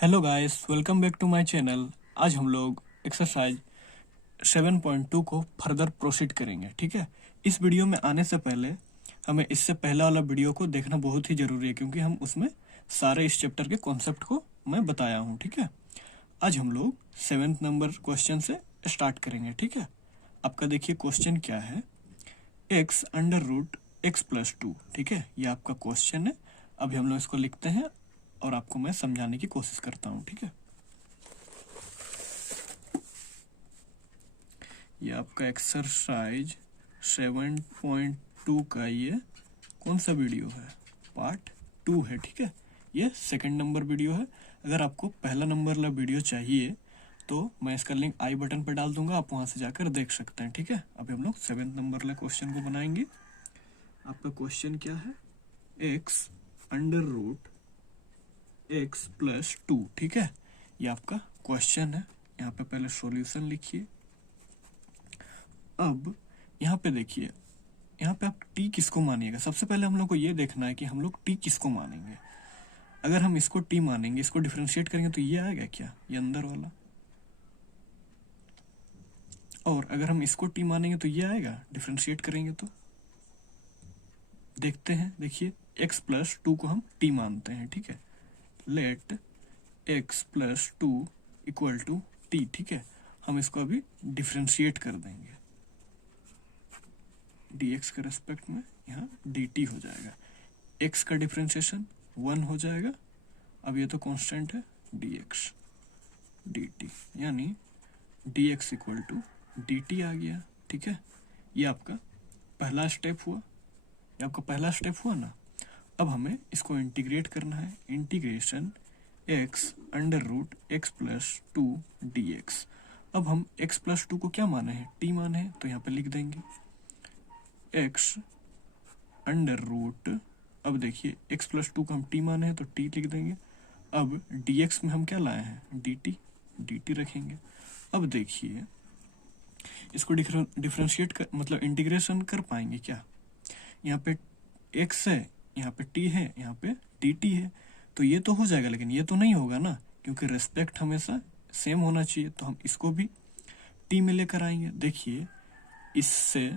Hello guys, welcome back to my channel. आज हम लोग एक्सरसाइज 7.2 को फर्दर प्रोसीड करेंगे। ठीक है, इस वीडियो में आने से पहले हमें इससे पहला वाला वीडियो को देखना बहुत ही ज़रूरी है, क्योंकि हम उसमें सारे इस चैप्टर के कॉन्सेप्ट को मैं बताया हूँ। ठीक है, आज हम लोग 7th नंबर क्वेश्चन से स्टार्ट करेंगे। ठीक है, आपका देखिए क्वेश्चन क्या है, x under root x plus 2। ठीक है, ये आपका क्वेश्चन है। अभी हम लोग इसको लिखते हैं और आपको मैं समझाने की कोशिश करता हूँ। ठीक है, ये आपका एक्सरसाइज 7.2 का ये कौन सा वीडियो है, पार्ट 2 है। ठीक है, ये सेकंड नंबर वीडियो है। अगर आपको पहला नंबर वाला वीडियो चाहिए तो मैं इसका लिंक आई बटन पर डाल दूंगा, आप वहां से जाकर देख सकते हैं। ठीक है, अभी हम लोग 7th नंबर वाले क्वेश्चन को बनाएंगे। आपका क्वेश्चन क्या है, x under root x plus 2। ठीक है, ये आपका क्वेश्चन है। यहाँ पे पहले सॉल्यूशन लिखिए। अब यहाँ पे देखिए, यहाँ पे आप टी किसको मानिएगा। सबसे पहले हम लोग को ये देखना है कि हम लोग टी किसको मानेंगे। अगर हम इसको टी मानेंगे, इसको डिफरेंशिएट करेंगे तो ये आएगा क्या, ये अंदर वाला। और अगर हम इसको टी मानेंगे तो ये आएगा, डिफरेंशिएट करेंगे तो। देखते हैं, देखिए एक्स प्लस 2 को हम टी मानते हैं। ठीक है, let x plus 2 equal to t. ठीक है, हम इसको अभी डिफरेंशिएट कर देंगे। dx के रेस्पेक्ट में यहाँ dt हो जाएगा। x का डिफरेंशिएशन 1 हो जाएगा। अब ये तो कांस्टेंट है, dx dt, यानी dx इक्वल टू dt आ गया। ठीक है, ये आपका पहला स्टेप हुआ, ये आपका पहला स्टेप हुआ ना। अब हमें इसको इंटीग्रेट करना है। Integration x under root x plus 2 dx। अब हम x प्लस 2 को क्या माने हैं, t माने हैं, तो यहाँ पे लिख देंगे x अंडर रूट। अब देखिए x प्लस 2 को हम t माने हैं तो t लिख देंगे। अब dx में हम क्या लाए हैं, dt रखेंगे। अब देखिए इसको डिफरेंशिएट कर, मतलब इंटीग्रेशन कर पाएंगे क्या। यहाँ पे x है, यहाँ पे t है, यहाँ पे dt है, तो ये तो हो जाएगा, लेकिन ये तो नहीं होगा ना, क्योंकि रेस्पेक्ट हमेशा सेम होना चाहिए। तो हम इसको भी t में लेकर आएंगे। देखिए इससे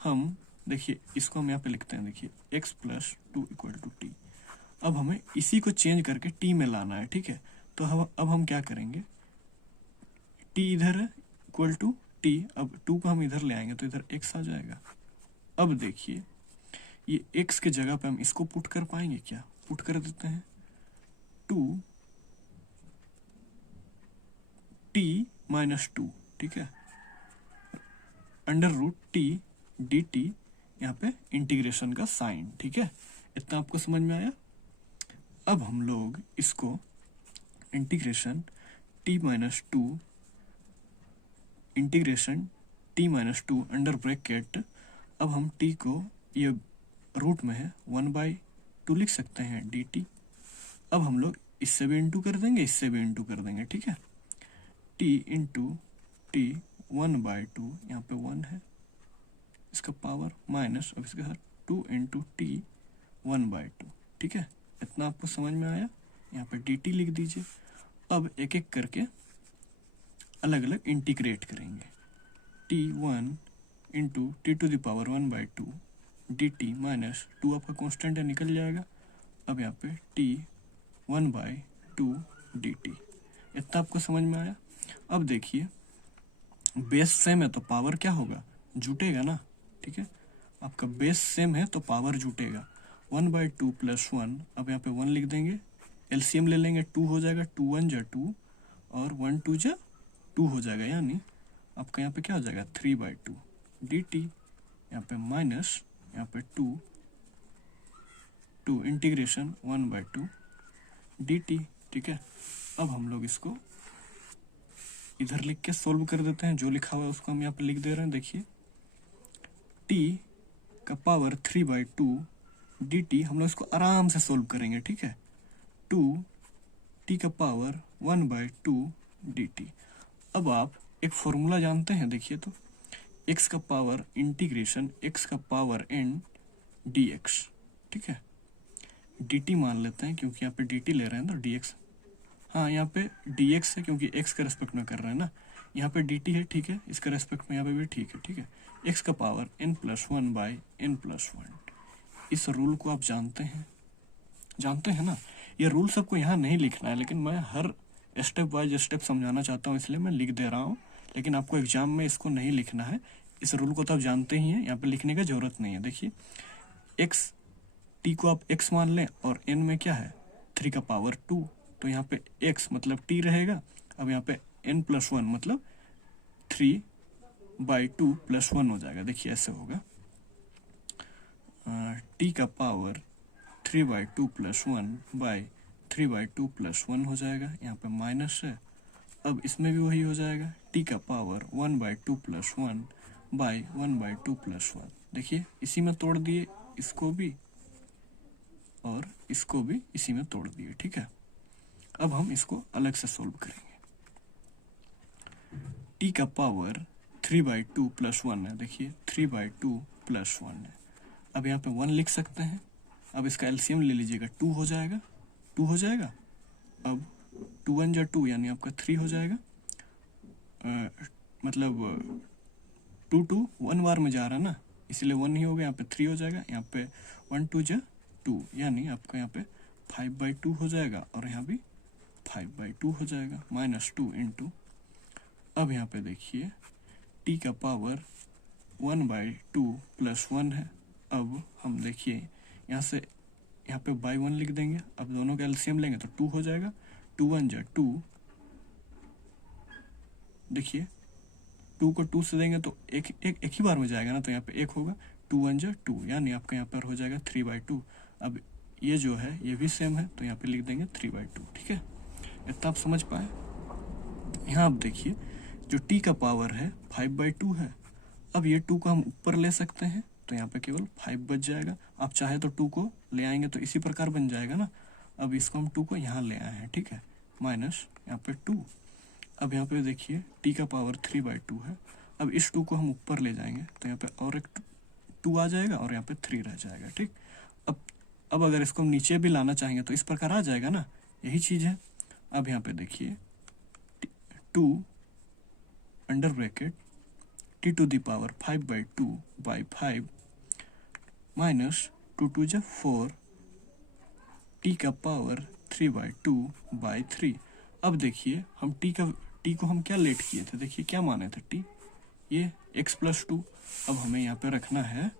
हम, देखिए इसको हम यहाँ पे लिखते हैं, देखिए x plus 2 equal to t. अब हमें इसी को चेंज करके t में लाना है। ठीक है, तो अब हम क्या करेंगे, t इधर है इक्वल टू t, अब 2 को हम इधर ले आएंगे तो इधर x आ जाएगा। अब देखिए ये x के जगह पे हम इसको पुट कर पाएंगे क्या, पुट कर देते हैं 2 t माइनस 2। ठीक है, under root t d t, यहाँ पे इंटीग्रेशन का साइन। ठीक है, इतना आपको समझ में आया। अब हम लोग इसको integration T minus 2, integration T minus 2 under bracket. अब हम टी को, ये रूट में है, 1/2 लिख सकते हैं डी टी। अब हम लोग इससे भी इंटू कर देंगे, इससे भी इंटू कर देंगे। ठीक है, टी इंटू टी 1/2, यहाँ पे 1 है, इसका पावर माइनस, अब इसके साथ 2 इंटू टी 1/2। ठीक है, इतना आपको समझ में आया। यहाँ पे डी टी लिख दीजिए। अब एक एक करके अलग अलग इंटीग्रेट करेंगे। t1 into t to the power 1/2 d t minus 2 आपका कॉन्स्टेंट है, निकल जाएगा। अब यहाँ पे t 1/2 डी टी, इतना आपको समझ में आया। अब देखिए बेस सेम है तो पावर क्या होगा, जुटेगा ना। ठीक है, आपका बेस सेम है तो पावर जुटेगा। 1/2 प्लस 1, अब यहाँ पे 1 लिख देंगे, एलसीएम ले लेंगे, 2 हो जाएगा, 2 1 जा 2 और 1 2 जा 2 हो जाएगा, यानी आपका यहाँ पे क्या हो जाएगा 3/2 डी टी। यहाँ पे माइनस, यहाँ पे 2 इंटीग्रेशन 1/2 डी टी। ठीक है, अब हम लोग इसको इधर लिख के सोल्व कर देते हैं। जो लिखा हुआ है उसको हम यहाँ पे लिख दे रहे हैं। देखिए t का पावर 3/2 dt, हम लोग इसको आराम से सोल्व करेंगे। ठीक है, 2 t का पावर 1/2 dt। अब आप एक फॉर्मूला जानते हैं, देखिए तो x का पावर इंटीग्रेशन x का पावर n dx। ठीक है, dt मान लेते हैं क्योंकि यहाँ पे dt ले रहे हैं तो dx हाँ यहाँ पे dx है क्योंकि x के रेस्पेक्ट में कर रहे हैं ना, यहाँ पे dt है, ठीक है, इसका रेस्पेक्ट में यहाँ पे भी ठीक है, ठीक है। x का पावर n+1 बाई n+1, इस रूल को आप जानते हैं ना। ये रूल सबको यहाँ नहीं लिखना है, लेकिन मैं हर स्टेप वाइज स्टेप समझाना चाहता हूँ, इसलिए मैं लिख दे रहा हूँ, लेकिन आपको एग्जाम में इसको नहीं लिखना है। इस रूल को तो आप जानते ही हैं, यहाँ पे लिखने का जरूरत नहीं है। देखिए x, t को आप x मान लें और n में क्या है 3 का पावर 2, तो यहाँ पे x मतलब t रहेगा। अब यहाँ पे n+1 मतलब 3/2 + 1 हो जाएगा। देखिए ऐसे होगा, t का पावर 3/2 + 1 बाई 3/2 + 1 हो जाएगा। यहाँ पे माइनस है, अब इसमें भी वही हो जाएगा, t का पावर 1/2 + 1 बाई 1/2 + 1। देखिए इसी में तोड़ दिए, इसको भी और इसको भी इसी में तोड़ दिए, ठीक है। अब हम इसको अलग से सोल्व करेंगे। t का पावर 3/2 + 1 है, देखिए 3/2 + 1 है। अब यहाँ पे 1 लिख सकते हैं। अब इसका एलसीएम ले लीजिएगा, 2 हो जाएगा, 2 हो जाएगा। अब 2 1 जा 2 यानी आपका 3 हो जाएगा, मतलब 2 2 1 बार में जा रहा है ना, इसलिए 1 ही हो गया, यहाँ पे 3 हो जाएगा। यहाँ पे 1 2 जा 2 यानी आपका यहाँ पे 5/2 हो जाएगा, और यहाँ भी 5/2 हो जाएगा, -2 इंटू। अब यहाँ पे देखिए t का पावर 1/2 + 1 है। अब हम देखिए यहाँ से यहाँ पे बाई 1 लिख देंगे। अब दोनों का एलसीएम लेंगे तो 2 हो जाएगा, 2 1 जा 2। देखिए 2 को 2 से देंगे तो एक ही बार में जाएगा ना, तो यहाँ पे 1 होगा, 2 1 जा 2 यानी आपका यहाँ पर हो जाएगा 3/2। अब ये जो है ये भी सेम है, तो यहाँ पे लिख देंगे 3/2, ठीक है। इतना आप समझ पाए। यहाँ आप देखिए जो t का पावर है 5/2 है। अब ये 2 को हम ऊपर ले सकते हैं, तो यहाँ पे केवल 5 बच जाएगा। आप चाहे तो 2 को ले आएंगे तो इसी प्रकार बन जाएगा ना। अब इसको हम 2 को यहाँ ले आए हैं, ठीक है, माइनस यहाँ पे 2। अब यहाँ पे देखिए t का पावर 3/2 है। अब इस 2 को हम ऊपर ले जाएंगे तो यहाँ पे और एक 2 आ जाएगा और यहाँ पे 3 रह जाएगा, ठीक। अब अगर इसको हम नीचे भी लाना चाहेंगे तो इस प्रकार आ जाएगा ना, यही चीज़ है। अब यहाँ पे देखिए 2 under bracket t to the power 5/2 by 5 minus 2 2 जा 4 t का पावर 3/2 बाई 3। अब देखिए हम t को हम क्या लेट किए थे, देखिए क्या माने थे t, ये x+2। अब हमें यहाँ पे रखना है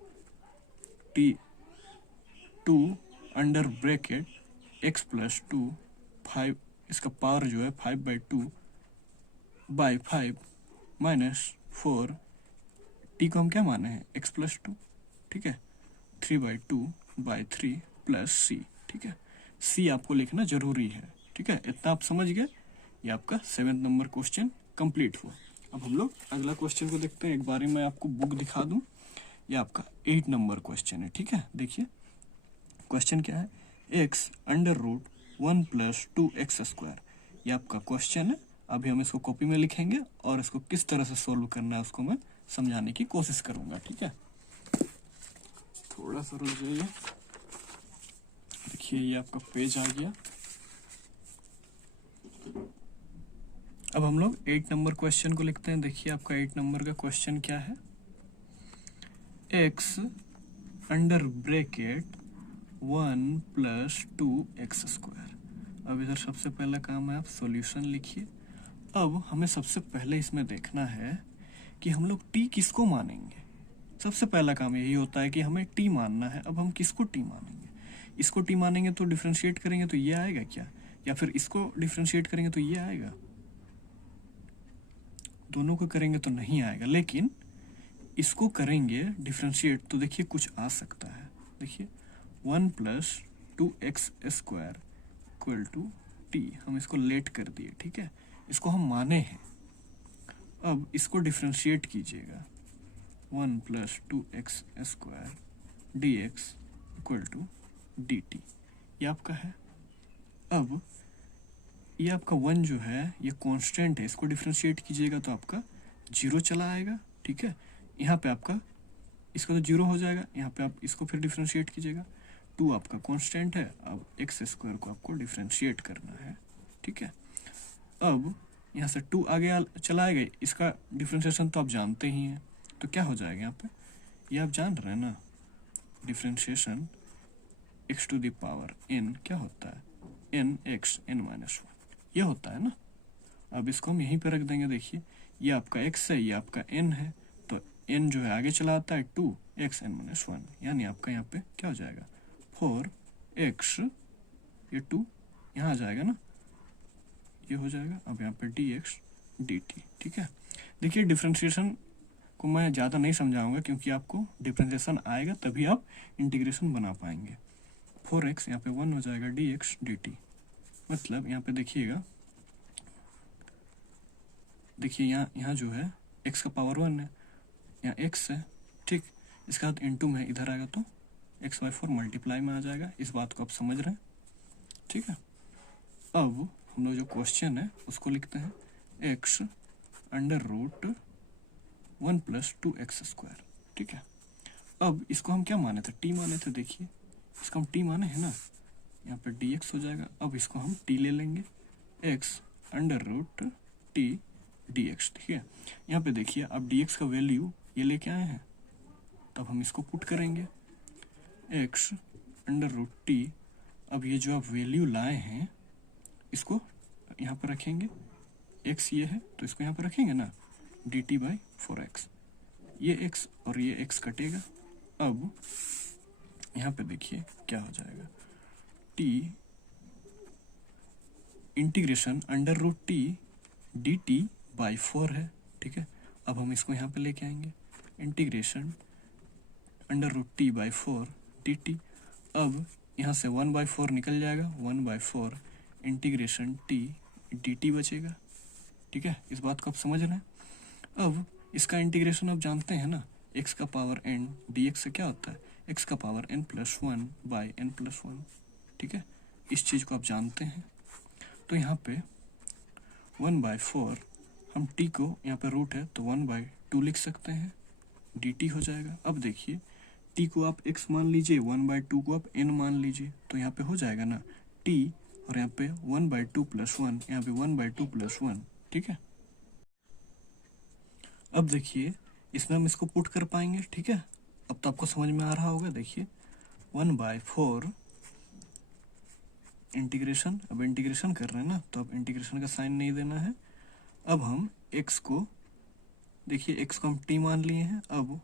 t2 अंडर ब्रैकेट x+2 5, इसका पावर जो है 5/2 बाई 5 माइनस 4, t को हम क्या माने हैं x+2, ठीक है, 3/2 बाई 3 प्लस c, ठीक है। c आपको लिखना जरूरी है, ठीक है। इतना आप समझ गए। ये आपका 7th नंबर क्वेश्चन कंप्लीट हुआ। अब हम लोग अगला क्वेश्चन को देखते हैं। एक बारी मैं आपको बुक दिखा दूं। ये आपका 8 नंबर क्वेश्चन है, ठीक है। देखिए क्वेश्चन क्या है, x √1 + 2x²। ये आपका क्वेश्चन है। अभी हम इसको कॉपी में लिखेंगे और इसको किस तरह से सोल्व करना है उसको मैं समझाने की कोशिश करूंगा, ठीक है। थोड़ा सा रुक जाइए। देखिए ये आपका पेज आ गया। अब हम लोग 8 नंबर क्वेश्चन को लिखते हैं। देखिए आपका 8 नंबर का क्वेश्चन क्या है, x अंडर ब्रैकेट 1 + 2x²। अब इधर सबसे पहला काम है आप सॉल्यूशन लिखिए। अब हमें सबसे पहले इसमें देखना है कि हम लोग t किसको मानेंगे। सबसे पहला काम यही होता है कि हमें t मानना है। अब हम किसको t मानेंगे, इसको t मानेंगे तो डिफरेंशिएट करेंगे तो ये आएगा क्या, या फिर इसको डिफरेंशिएट करेंगे तो ये आएगा, दोनों को करेंगे तो नहीं आएगा। लेकिन इसको करेंगे डिफरेंशिएट तो देखिए कुछ आ सकता है। देखिए 1 + 2x² = t, हम इसको लेट कर दिए, ठीक है, इसको हम माने हैं। अब इसको डिफरेंशिएट कीजिएगा, 1 + 2x² dx = dt, ये आपका है। अब ये आपका 1 जो है ये कांस्टेंट है, इसको डिफरेंशिएट कीजिएगा तो आपका 0 चला आएगा, ठीक है। यहाँ पे आपका इसका तो 0 हो जाएगा, यहाँ पे आप इसको फिर डिफरेंशिएट कीजिएगा। 2 आपका कांस्टेंट है। अब x² को आपको डिफरेंशिएट करना है, ठीक है। अब यहाँ से 2 आगे चला आएगा, इसका डिफ्रेंशिएशन तो आप जानते ही हैं, तो क्या हो जाएगा यहाँ पे, ये आप जान रहे हैं ना, differentiation x to the power n क्या होता है, n x n माइनस 1 ये होता है ना। अब इसको हम यहीं पे रख देंगे, देखिए ये आपका x है, ये आपका n है, तो n जो है आगे चला आता है 2x n माइनस 1, यानी आपका यहाँ पे क्या हो जाएगा 4x, ये 2 यहाँ आ जाएगा ना, ये हो जाएगा। अब यहाँ पे dx dt, ठीक है। देखिए डिफ्रेंशिएशन को मैं ज़्यादा नहीं समझाऊंगा, क्योंकि आपको डिफ्रेंशिएशन आएगा तभी आप इंटीग्रेशन बना पाएंगे। 4x यहाँ पे 1 हो जाएगा dx dt, मतलब यहाँ पे देखिएगा, देखिए यहाँ जो है x का पावर 1 है, यहाँ x है, ठीक, इसका बाद इनटू में इधर आएगा तो x/4 मल्टीप्लाई में आ जाएगा। इस बात को आप समझ रहे हैं, ठीक है। अब हम लोग जो क्वेश्चन है उसको लिखते हैं, x under root 1 plus 2x², ठीक है। अब इसको हम क्या माने थे, t माने थे, देखिए इसको हम t माने हैं ना, यहाँ पे dx हो जाएगा। अब इसको हम t ले लेंगे, x under root t dx, ठीक है। यहाँ पे देखिए अब dx का वैल्यू ये लेके आए हैं, तब हम इसको पुट करेंगे, x अंडर रूट t। अब ये जो आप वैल्यू लाए हैं इसको यहाँ पर रखेंगे, x ये है तो इसको यहाँ पर रखेंगे ना, dt/4x, ये x और ये x कटेगा। अब यहाँ पे देखिए क्या हो जाएगा, t integration under root t dt/4 है, ठीक है। अब हम इसको यहाँ पे लेके आएंगे, integration under root t/4 dt। अब यहाँ से 1/4 निकल जाएगा, 1/4 इंटीग्रेशन t dt बचेगा, ठीक है। इस बात को आप समझ रहे हैं। अब इसका इंटीग्रेशन आप जानते हैं ना, x का पावर n dx से क्या होता है, x का पावर n+1/n+1, ठीक है। इस चीज़ को आप जानते हैं। तो यहाँ पे 1/4 हम t को यहाँ पे रूट है तो 1/2 लिख सकते हैं, dt हो जाएगा। अब देखिए t को आप x मान लीजिए, 1/2 को आप n मान लीजिए, तो यहाँ पे हो जाएगा ना t, और यहाँ पे 1/2 + 1, यहाँ पे 1/2 + 1, ठीक है। अब देखिए इसमें हम इसको पुट कर पाएंगे, ठीक है। अब तो आपको समझ में आ रहा होगा, देखिए 1/4 इंटीग्रेशन, अब इंटीग्रेशन कर रहे हैं ना, तो अब इंटीग्रेशन का साइन नहीं देना है। अब हम x को, देखिए x को हम t मान लिए हैं, अब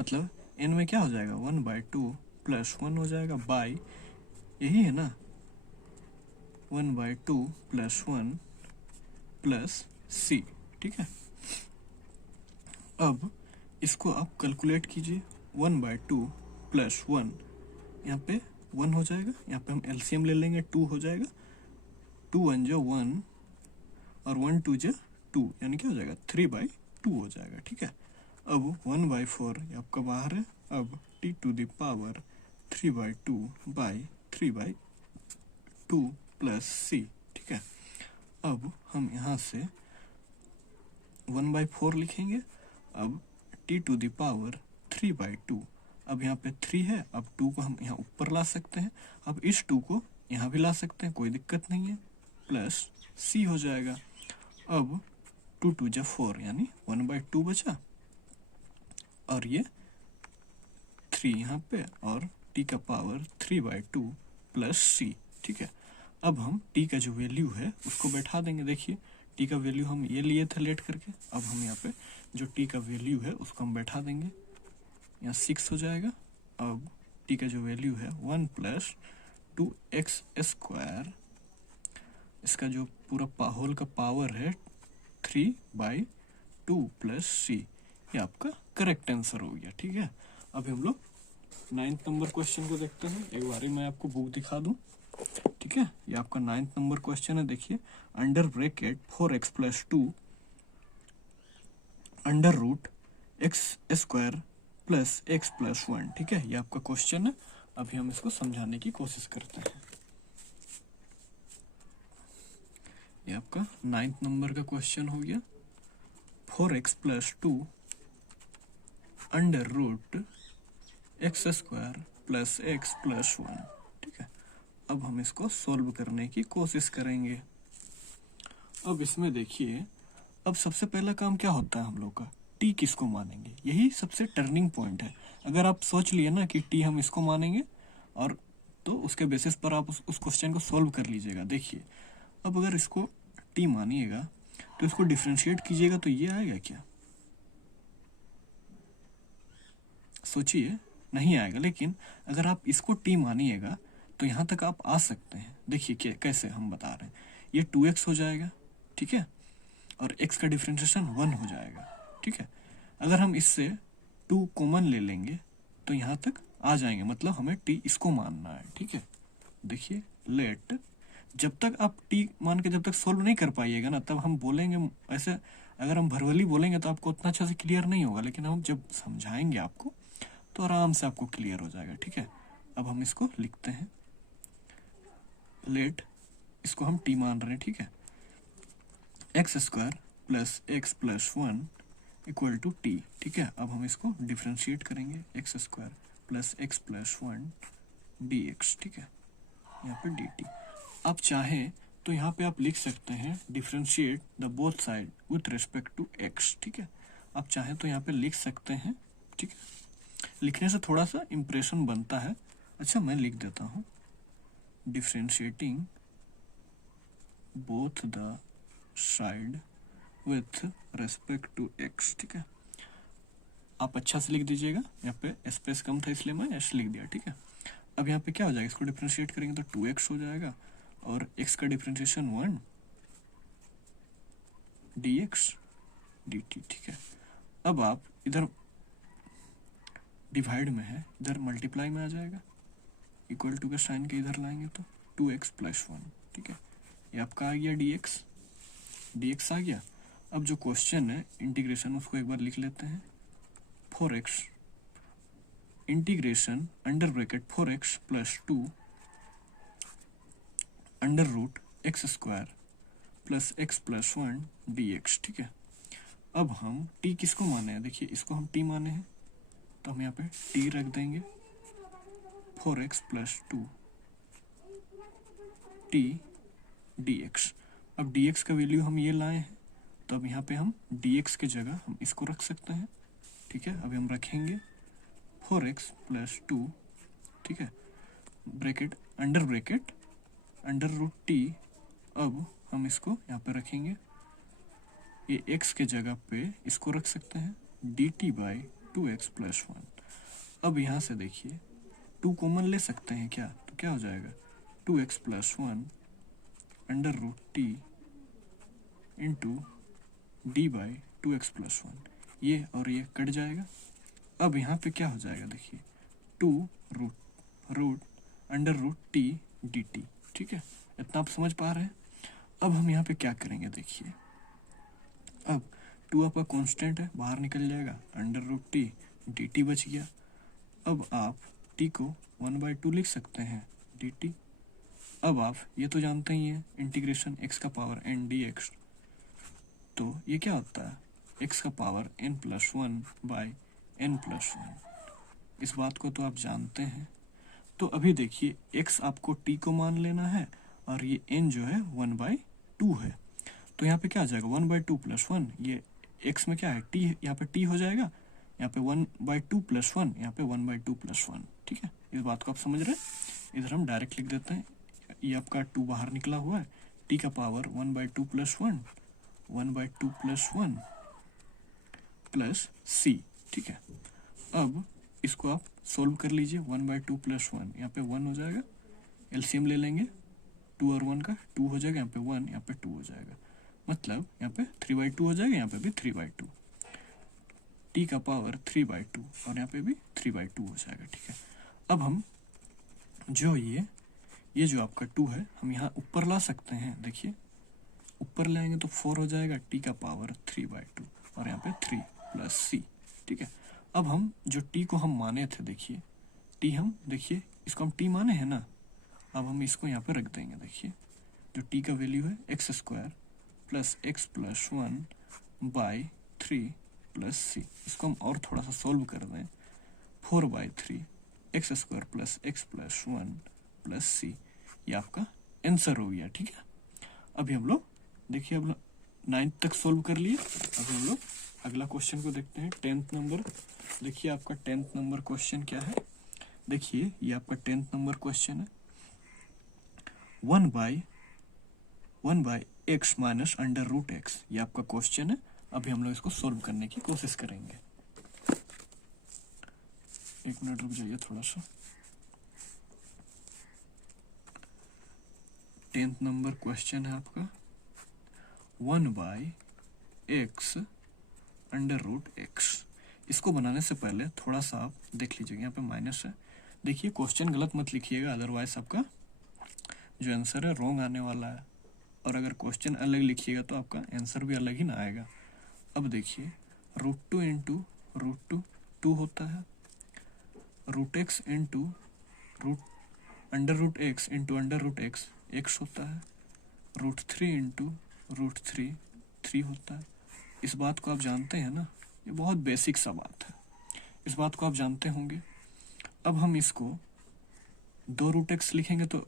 मतलब n में क्या हो जाएगा, 1/2 + 1 हो जाएगा, बाई, यही है ना, 1/2 + 1 प्लस c, ठीक है। अब इसको आप कैलकुलेट कीजिए, 1/2 + 1, यहाँ पे 1 हो जाएगा, यहाँ पे हम एलसीएम ले लेंगे, 2 हो जाएगा, 2 1 जो 1 और 1 2 जो 2, यानी क्या हो जाएगा 3/2 हो जाएगा, ठीक है। अब 1/4 ये आपका बाहर है, अब t⁻³ 3/2 प्लस c, ठीक है। अब हम यहाँ से 1/4 लिखेंगे, अब t⁻³/2, अब यहाँ पे 3 है, अब 2 को हम यहाँ ऊपर ला सकते हैं, अब इस 2 को यहाँ भी ला सकते हैं, कोई दिक्कत नहीं है, प्लस c हो जाएगा। अब 2 2 जा 4, यानी 1/2 बचा, और ये 3 यहाँ पे, और t⁻³ प्लस c, ठीक है। अब हम t का जो वैल्यू है उसको बैठा देंगे, देखिए t का वैल्यू हम ये लिए थे लेट करके, अब हम यहाँ पे जो t का वैल्यू है उसको हम बैठा देंगे, यहाँ 6 हो जाएगा। अब t का जो वैल्यू है 1 + 2x², इसका जो पूरा होल का पावर है 3/2 प्लस c, ये आपका करेक्ट आंसर हो गया, ठीक है। अभी हम लोग 9th नंबर क्वेश्चन को देखते हैं, एक बार मैं आपको बुक दिखा दूं, ठीक है। ये आपका 9th नंबर क्वेश्चन है, देखिए under bracket 4x + 2 under root x² + x + 1, ठीक है। ये आपका क्वेश्चन है। अभी हम इसको समझाने की कोशिश करते हैं। ये आपका 9th नंबर का क्वेश्चन हो गया, 4x + 2 under root x² + x + 1, ठीक है। अब हम इसको सॉल्व करने की कोशिश करेंगे। अब इसमें देखिए, अब सबसे पहला काम क्या होता है हम लोग का, टी किसको मानेंगे, यही सबसे टर्निंग पॉइंट है। अगर आप सोच लिए ना कि टी हम इसको मानेंगे, और तो उसके बेसिस पर आप उस क्वेश्चन को सॉल्व कर लीजिएगा। देखिए, अब अगर इसको टी मानिएगा तो इसको डिफ्रेंशिएट कीजिएगा तो ये आएगा क्या, सोचिए, नहीं आएगा। लेकिन अगर आप इसको टी मानिएगा तो यहाँ तक आप आ सकते हैं। देखिए कैसे हम बता रहे हैं, ये 2x हो जाएगा, ठीक है, और x का डिफ्रेंशिएशन 1 हो जाएगा, ठीक है। अगर हम इससे 2 कॉमन ले लेंगे तो यहाँ तक आ जाएंगे, मतलब हमें t इसको मानना है, ठीक है। देखिए, लेट, जब तक आप t मान के जब तक सोल्व नहीं कर पाइएगा ना, तब हम बोलेंगे ऐसे, अगर हम भरवली बोलेंगे तो आपको उतना अच्छे से क्लियर नहीं होगा, लेकिन हम जब समझाएंगे आपको तो आराम से आपको क्लियर हो जाएगा, ठीक है। अब हम इसको लिखते हैं, लेट, इसको हम t मान रहे हैं, ठीक है, x square plus x plus 1 equal to t, ठीक है। अब हम इसको डिफ्रेंशिएट करेंगे, x square plus x plus 1 d x, ठीक है, यहाँ पर डी टी। आप चाहें तो यहाँ पे आप लिख सकते हैं differentiate the both side with respect to x, ठीक है। आप चाहें तो यहाँ पे लिख सकते हैं, ठीक है। लिखने से थोड़ा सा इम्प्रेशन बनता है। अच्छा, मैं लिख देता हूँ, differentiating both the side with respect to x, ठीक है। आप अच्छा से लिख दीजिएगा, यहाँ पे स्पेस कम था इसलिए मैं एस लिख दिया, ठीक है। अब यहाँ पे क्या हो जाएगा, इसको डिफ्रेंशिएट करेंगे तो 2x हो जाएगा, और x का डिफ्रेंशिएशन 1 dx dt, ठीक है। अब आप इधर डिवाइड में है, इधर मल्टीप्लाई में आ जाएगा, इक्वल टू के साइन के इधर लाएंगे तो 2x प्लस 1, ठीक है। ये आपका आ गया dx आ गया। अब जो क्वेश्चन है इंटीग्रेशन, उसको एक बार लिख लेते हैं, 4x integration under bracket 4x plus 2 under root x square plus x plus 1 dx, ठीक है। अब हम t किसको माने हैं, देखिए इसको हम t माने हैं तो हम यहाँ पे t रख देंगे, 4x प्लस 2 t dx। अब dx का वैल्यू हम ये लाए हैं, तो अब यहाँ पे हम dx के जगह हम इसको रख सकते हैं, ठीक है। अभी हम रखेंगे 4x प्लस 2, ठीक है, ब्रैकेट अंडर रूट टी। अब हम इसको यहाँ पे रखेंगे, ये x के जगह पे इसको रख सकते हैं dt बाई 2x प्लस 1। अब यहाँ से देखिए 2 कॉमन ले सकते हैं क्या, तो क्या हो जाएगा 2x plus 1 under root t into d by 2x plus 1, ये और ये कट जाएगा। अब यहाँ पे क्या हो जाएगा, देखिए 2 root under root t d t, ठीक है। इतना आप समझ पा रहे हैं। अब हम यहाँ पे क्या करेंगे, देखिए अब 2 आपका कांस्टेंट है, बाहर निकल जाएगा, under root t d t बच गया। अब आप टी को 1/2 लिख सकते हैं डी टी। अब आप ये तो जानते ही हैं, इंटीग्रेशन x का पावर n dx, तो ये क्या होता है, x का power n plus 1 by n plus 1। इस बात को तो आप जानते हैं। तो अभी देखिए x आपको t को मान लेना है, और ये n जो है 1/2 है, तो यहाँ पे क्या आ जाएगा 1/2 प्लस 1, ये x में क्या है t, यहाँ पे t हो जाएगा, यहाँ पे 1/2 प्लस 1, यहाँ पे 1/2 प्लस 1, ठीक है। इस बात को आप समझ रहे हैं। इधर हम डायरेक्ट लिख देते हैं, ये आपका 2 बाहर निकला हुआ है, t का power 1/2 plus 1 1/2 plus 1 plus c, ठीक है। अब इसको आप सोल्व कर लीजिए, 1/2 प्लस 1, यहाँ पे 1 हो जाएगा, एलसीएम ले लेंगे, 2 और 1 का 2 हो जाएगा, यहाँ पे 1, यहाँ पे 2 हो जाएगा, मतलब यहाँ पे 3/2 हो जाएगा, यहाँ पे भी 3/2, t का पावर 3/2, और यहाँ पे भी 3/2 हो जाएगा, ठीक है। अब हम जो ये जो आपका 2 है, हम यहाँ ऊपर ला सकते हैं, देखिए ऊपर लाएंगे तो 4 हो जाएगा, t का पावर 3/2, और यहाँ पे 3 प्लस c, ठीक है। अब हम जो t को हम माने थे, देखिए t हम, देखिए इसको हम t माने हैं ना, अब हम इसको यहाँ पे रख देंगे। देखिए जो t का वैल्यू है x square plus x plus 1 by 3 plus c, इसको हम और थोड़ा सा सोल्व कर दें, 4/3 x square plus x plus 1 plus c, ये आपका आंसर हो गया, ठीक है। अभी हम लोग देखिए अब 9th तक सोल्व कर लिए। अब हम लोग अगला क्वेश्चन को देखते हैं, 10th नंबर। देखिए आपका 10th नंबर क्वेश्चन क्या है। देखिए ये आपका 10th नंबर क्वेश्चन है, 1/(1) x minus under root x, ये आपका क्वेश्चन है। अभी हम लोग इसको सोल्व करने की कोशिश करेंगे। एक मिनट रुक जाइए थोड़ा सा। 10th नंबर क्वेश्चन है आपका 1/(x अंडर रूट x। इसको बनाने से पहले थोड़ा सा आप देख लीजिएगा, यहाँ पे माइनस है। देखिए क्वेश्चन गलत मत लिखिएगा, अदरवाइज आपका जो आंसर है रॉन्ग आने वाला है। और अगर क्वेश्चन अलग लिखिएगा तो आपका आंसर भी अलग ही ना आएगा। अब देखिए √2 इंटू √2 2 होता है, √x into under root x into under root x x होता है, √3 इंटू √3 3 होता है। इस बात को आप जानते हैं ना, ये बहुत बेसिक सा बात है, इस बात को आप जानते होंगे। अब हम इसको 2√x लिखेंगे तो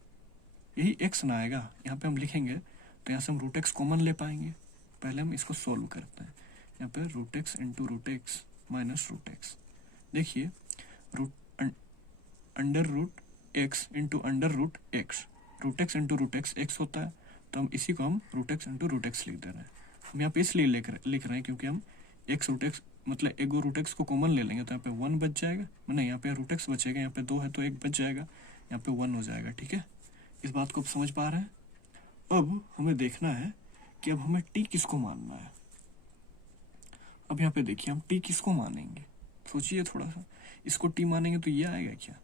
यही x ना आएगा, यहाँ पे हम लिखेंगे तो यहाँ से हम √x कॉमन ले पाएंगे। पहले हम इसको सोल्व करते हैं। यहाँ पे √x into √x minus √x। देखिए under root x into under root x, √x into √x x होता है, तो हम इसी को हम √x इंटू √x लिख दे रहे हैं। हम यहाँ पे इसलिए लिख रहे हैं क्योंकि हम x √x मतलब एक √x को कॉमन ले लेंगे तो यहाँ पे 1 बच जाएगा, नहीं यहाँ पे √x बचेगा, यहाँ पे 2 है तो 1 बच जाएगा, यहाँ पे 1 हो जाएगा। ठीक है, इस बात को आप समझ पा रहे हैं। अब हमें देखना है कि अब हमें t किसको मानना है। अब यहाँ पे देखिए हम t किसको मानेंगे, सोचिए थोड़ा सा। इसको t मानेंगे तो ये आएगा क्या,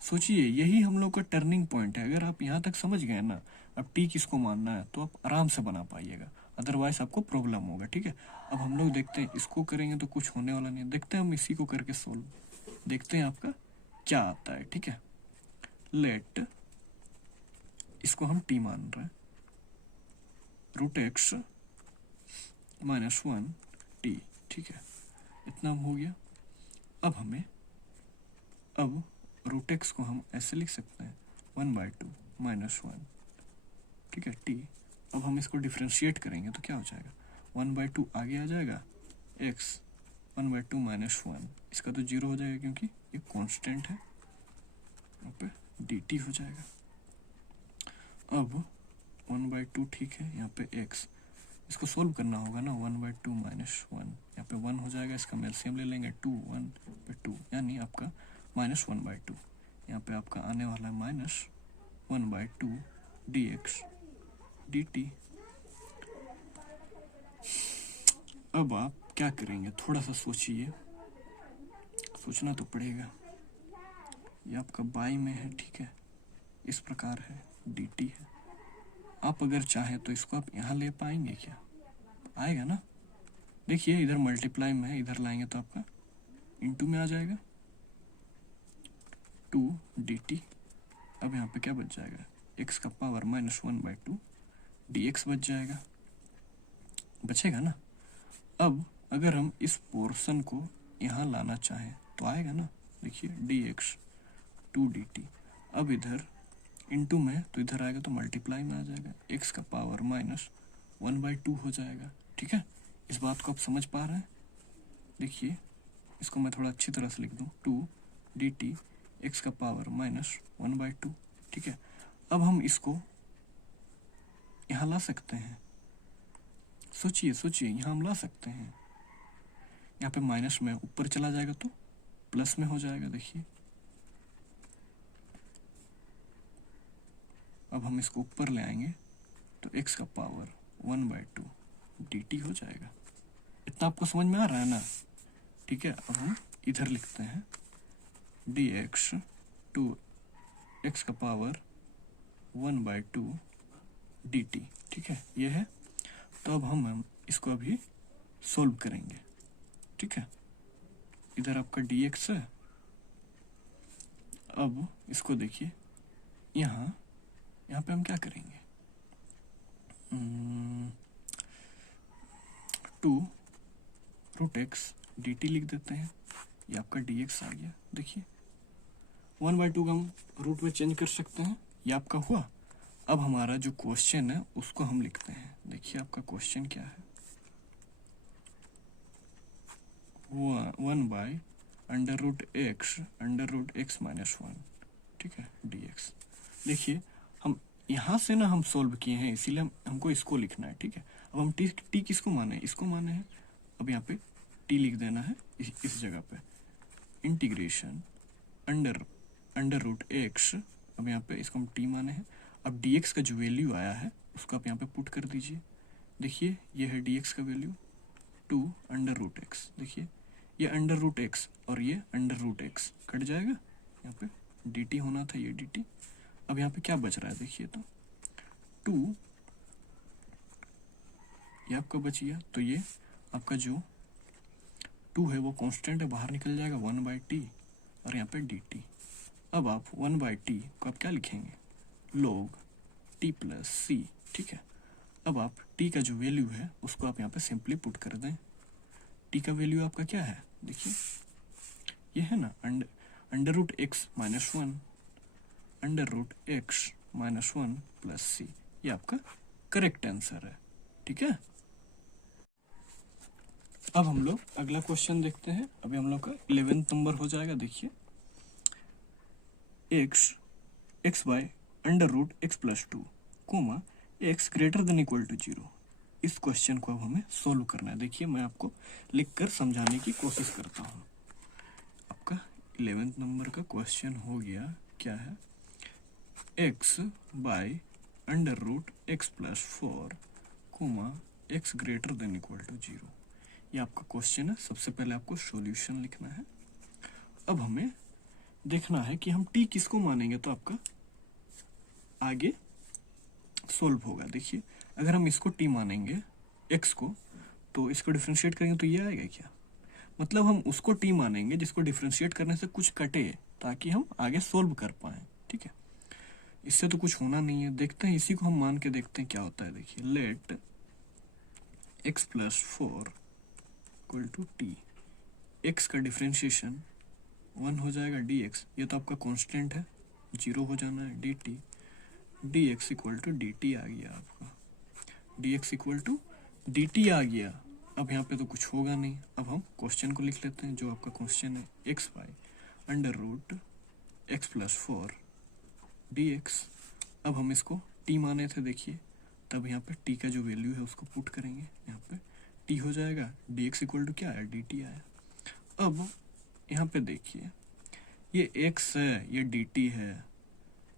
सोचिए, यही हम लोग का टर्निंग पॉइंट है। अगर आप यहाँ तक समझ गए ना अब t किसको मानना है तो आप आराम से बना पाइएगा, अदरवाइज आपको प्रॉब्लम होगा। ठीक है, अब हम लोग देखते हैं, इसको करेंगे तो कुछ होने वाला नहीं, देखते हैं हम इसी को करके सोल्व, देखते हैं आपका क्या आता है। ठीक है, लेट इसको हम t मान रहे हैं, √x माइनस 1 t। ठीक है, इतना हो गया। अब हमें अब √x को हम ऐसे लिख सकते हैं 1/2 माइनस 1। ठीक है, t। अब हम इसको डिफ्रेंशिएट करेंगे तो क्या हो जाएगा, 1/2 आगे आ जाएगा, x 1/2 माइनस 1, इसका तो 0 हो जाएगा क्योंकि ये कांस्टेंट है, यहाँ पे dt हो जाएगा। अब 1/2 ठीक है, यहाँ पे x, इसको सोल्व करना होगा ना, 1/2 माइनस 1, यहाँ पे 1 हो जाएगा, इसका एलसीएम ले लेंगे 2 1 पे 2, यानी आपका माइनस 1/2। यहाँ पे आपका आने वाला है माइनस 1/2 dx dt। अब आप क्या करेंगे, थोड़ा सा सोचिए, सोचना तो पड़ेगा। ये आपका बाई में है, ठीक है, इस प्रकार है, dt है। आप अगर चाहें तो इसको आप यहाँ ले पाएंगे क्या, आएगा ना। देखिए इधर मल्टीप्लाई में है, इधर लाएंगे तो आपका इनटू में आ जाएगा 2 dt। अब यहाँ पे क्या बच जाएगा, x का पावर माइनस 1/2 dx बच जाएगा, बचेगा ना। अब अगर हम इस पोर्शन को यहाँ लाना चाहें तो आएगा ना, देखिए dx 2 dt। अब इधर इनटू में तो इधर आएगा तो मल्टीप्लाई में आ जाएगा, x का पावर माइनस 1/2 हो जाएगा। ठीक है, इस बात को आप समझ पा रहे हैं। देखिए इसको मैं थोड़ा अच्छी तरह से लिख दूँ, 2 dt x का पावर माइनस 1/2। ठीक है, अब हम इसको यहाँ ला सकते हैं, सोचिए सोचिए, यहाँ हम ला सकते हैं। यहाँ पे माइनस में ऊपर चला जाएगा तो प्लस में हो जाएगा। देखिए अब हम इसको ऊपर ले आएंगे तो x का पावर 1/2 dt हो जाएगा। इतना आपको समझ में आ रहा है ना। ठीक है, अब हम इधर लिखते हैं dx 2 x का पावर 1/2 dt। ठीक है, ये है। तो अब हम इसको अभी सोल्व करेंगे। ठीक है, इधर आपका dx है। अब इसको देखिए, यहाँ पे हम क्या करेंगे, 2 √x dt लिख देते हैं, ये आपका dx आ गया। देखिए 1/2 का हम रूट में चेंज कर सकते हैं, ये आपका हुआ। अब हमारा जो क्वेश्चन है उसको हम लिखते हैं। देखिए आपका क्वेश्चन क्या है, 1/√x -1, ठीक है, dx। देखिए हम यहाँ से ना हम सोल्व किए हैं, इसीलिए हमको इसको लिखना है, ठीक है। अब हम टी किसको माने, इसको माने हैं। अब यहाँ पे टी लिख देना है इस जगह पे, इंटीग्रेशन अंडर रूट x। अब यहाँ पे इसको हम टी माने हैं। अब dx का जो वैल्यू आया है उसको आप यहाँ पे पुट कर दीजिए। देखिए ये है dx का वैल्यू 2√x। देखिए ये अंडर रूट x और ये अंडर रूट x कट जाएगा, यहाँ पे dt होना था, ये dt। अब यहाँ पे क्या बच रहा है, देखिए तो 2, ये आपका बच गया। तो ये आपका जो 2 है वो कांस्टेंट है, बाहर निकल जाएगा 1/t और यहाँ पे dt। अब आप 1/t को आप क्या लिखेंगे, log t + c, ठीक है। अब आप t का जो वैल्यू है उसको आप यहाँ पे सिंपली पुट कर दें। t का वैल्यू आपका क्या है, देखिए ये है ना अंडर रूट x -1 + c, ये आपका करेक्ट आंसर है, ठीक है। अब हम लोग अगला क्वेश्चन देखते हैं। अभी हम लोग का 11th नंबर हो जाएगा। देखिए x/√x + 2, x > 0। इस क्वेश्चन को अब हमें सोल्व करना है। देखिए मैं आपको लिखकर समझाने की कोशिश करता हूँ। आपका 11th नंबर का क्वेश्चन हो गया, क्या है, x/√x + 4, x > 0। ये आपका क्वेश्चन है। सबसे पहले आपको सॉल्यूशन लिखना है। अब हमें देखना है कि हम t किसको मानेंगे तो आपका आगे सोल्व होगा। देखिए अगर हम इसको t मानेंगे x को, तो इसको डिफरेंशिएट करेंगे तो ये आएगा क्या, मतलब हम उसको t मानेंगे जिसको डिफरेंशिएट करने से कुछ कटे, ताकि हम आगे सोल्व कर पाए, ठीक है। इससे तो कुछ होना नहीं है। देखते हैं, इसी को हम मान के देखते हैं क्या होता है। देखिए लेट x + 4 = t, x का डिफरेंशिएशन 1 हो जाएगा dx, ये तो आपका कांस्टेंट है, 0 हो जाना है, dt dx = dt आ गया आपका, dx = dt आ गया। अब यहाँ पे तो कुछ होगा नहीं। अब हम क्वेश्चन को लिख लेते हैं। जो आपका क्वेश्चन है x/√x + 4 dx। अब हम इसको t माने थे, देखिए तब यहाँ पे t का जो वैल्यू है उसको पुट करेंगे, यहाँ पे t हो जाएगा, dx = क्या है, dt आया। अब यहाँ पे देखिए ये x है, ये dt है,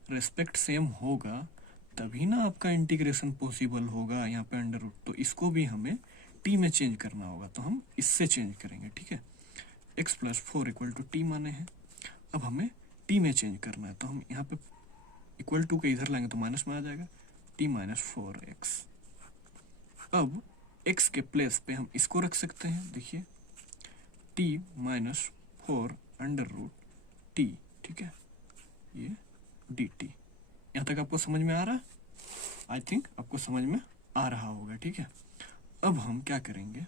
रेस्पेक्ट सेम होगा तभी ना आपका इंटीग्रेशन पॉसिबल होगा। यहाँ पे अंडर रूट, तो इसको भी हमें t में चेंज करना होगा, तो हम इससे चेंज करेंगे, ठीक है। x + 4 = t माने हैं। अब हमें t में चेंज करना है, तो हम यहाँ पे = के इधर लाएंगे तो माइनस में आ जाएगा, t - 4x। अब x के प्लेस पे हम इसको रख सकते हैं। देखिए t - 4 √t, ठीक है, ये dt। यहाँ तक आपको समझ में आ रहा है? आई थिंक आपको समझ में आ रहा होगा, ठीक है। अब हम क्या करेंगे,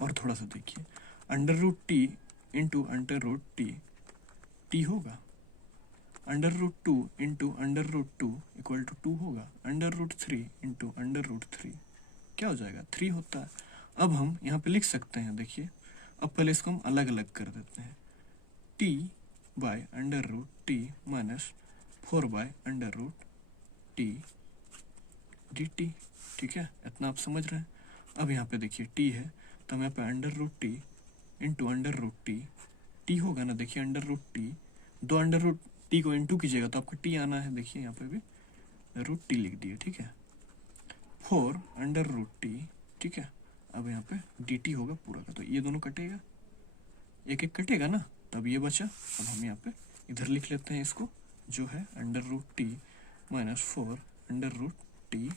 और थोड़ा सा देखिए, √t × √t, t होगा, √2 × √2 = 2 होगा, √3 × √3 क्या हो जाएगा, 3 होता है। अब हम यहाँ पे लिख सकते हैं, देखिए अब पहले इसको हम अलग अलग कर देते हैं, t/√t - 4/√t dt, ठीक है, इतना आप समझ रहे हैं। अब यहाँ पे देखिए t है, तो हम यहाँ पे √t × √t, t होगा ना, देखिए √t, दो √t को इंटू कीजिएगा तो आपको t आना है। देखिए यहाँ पे भी √t लिख दिए, ठीक है, 4 √t, ठीक है। अब यहाँ पे dt होगा पूरा का, तो ये दोनों कटेगा, एक एक कटेगा ना, तब ये बचा। अब हम यहाँ पे इधर लिख लेते हैं इसको, जो है √t - 4 √t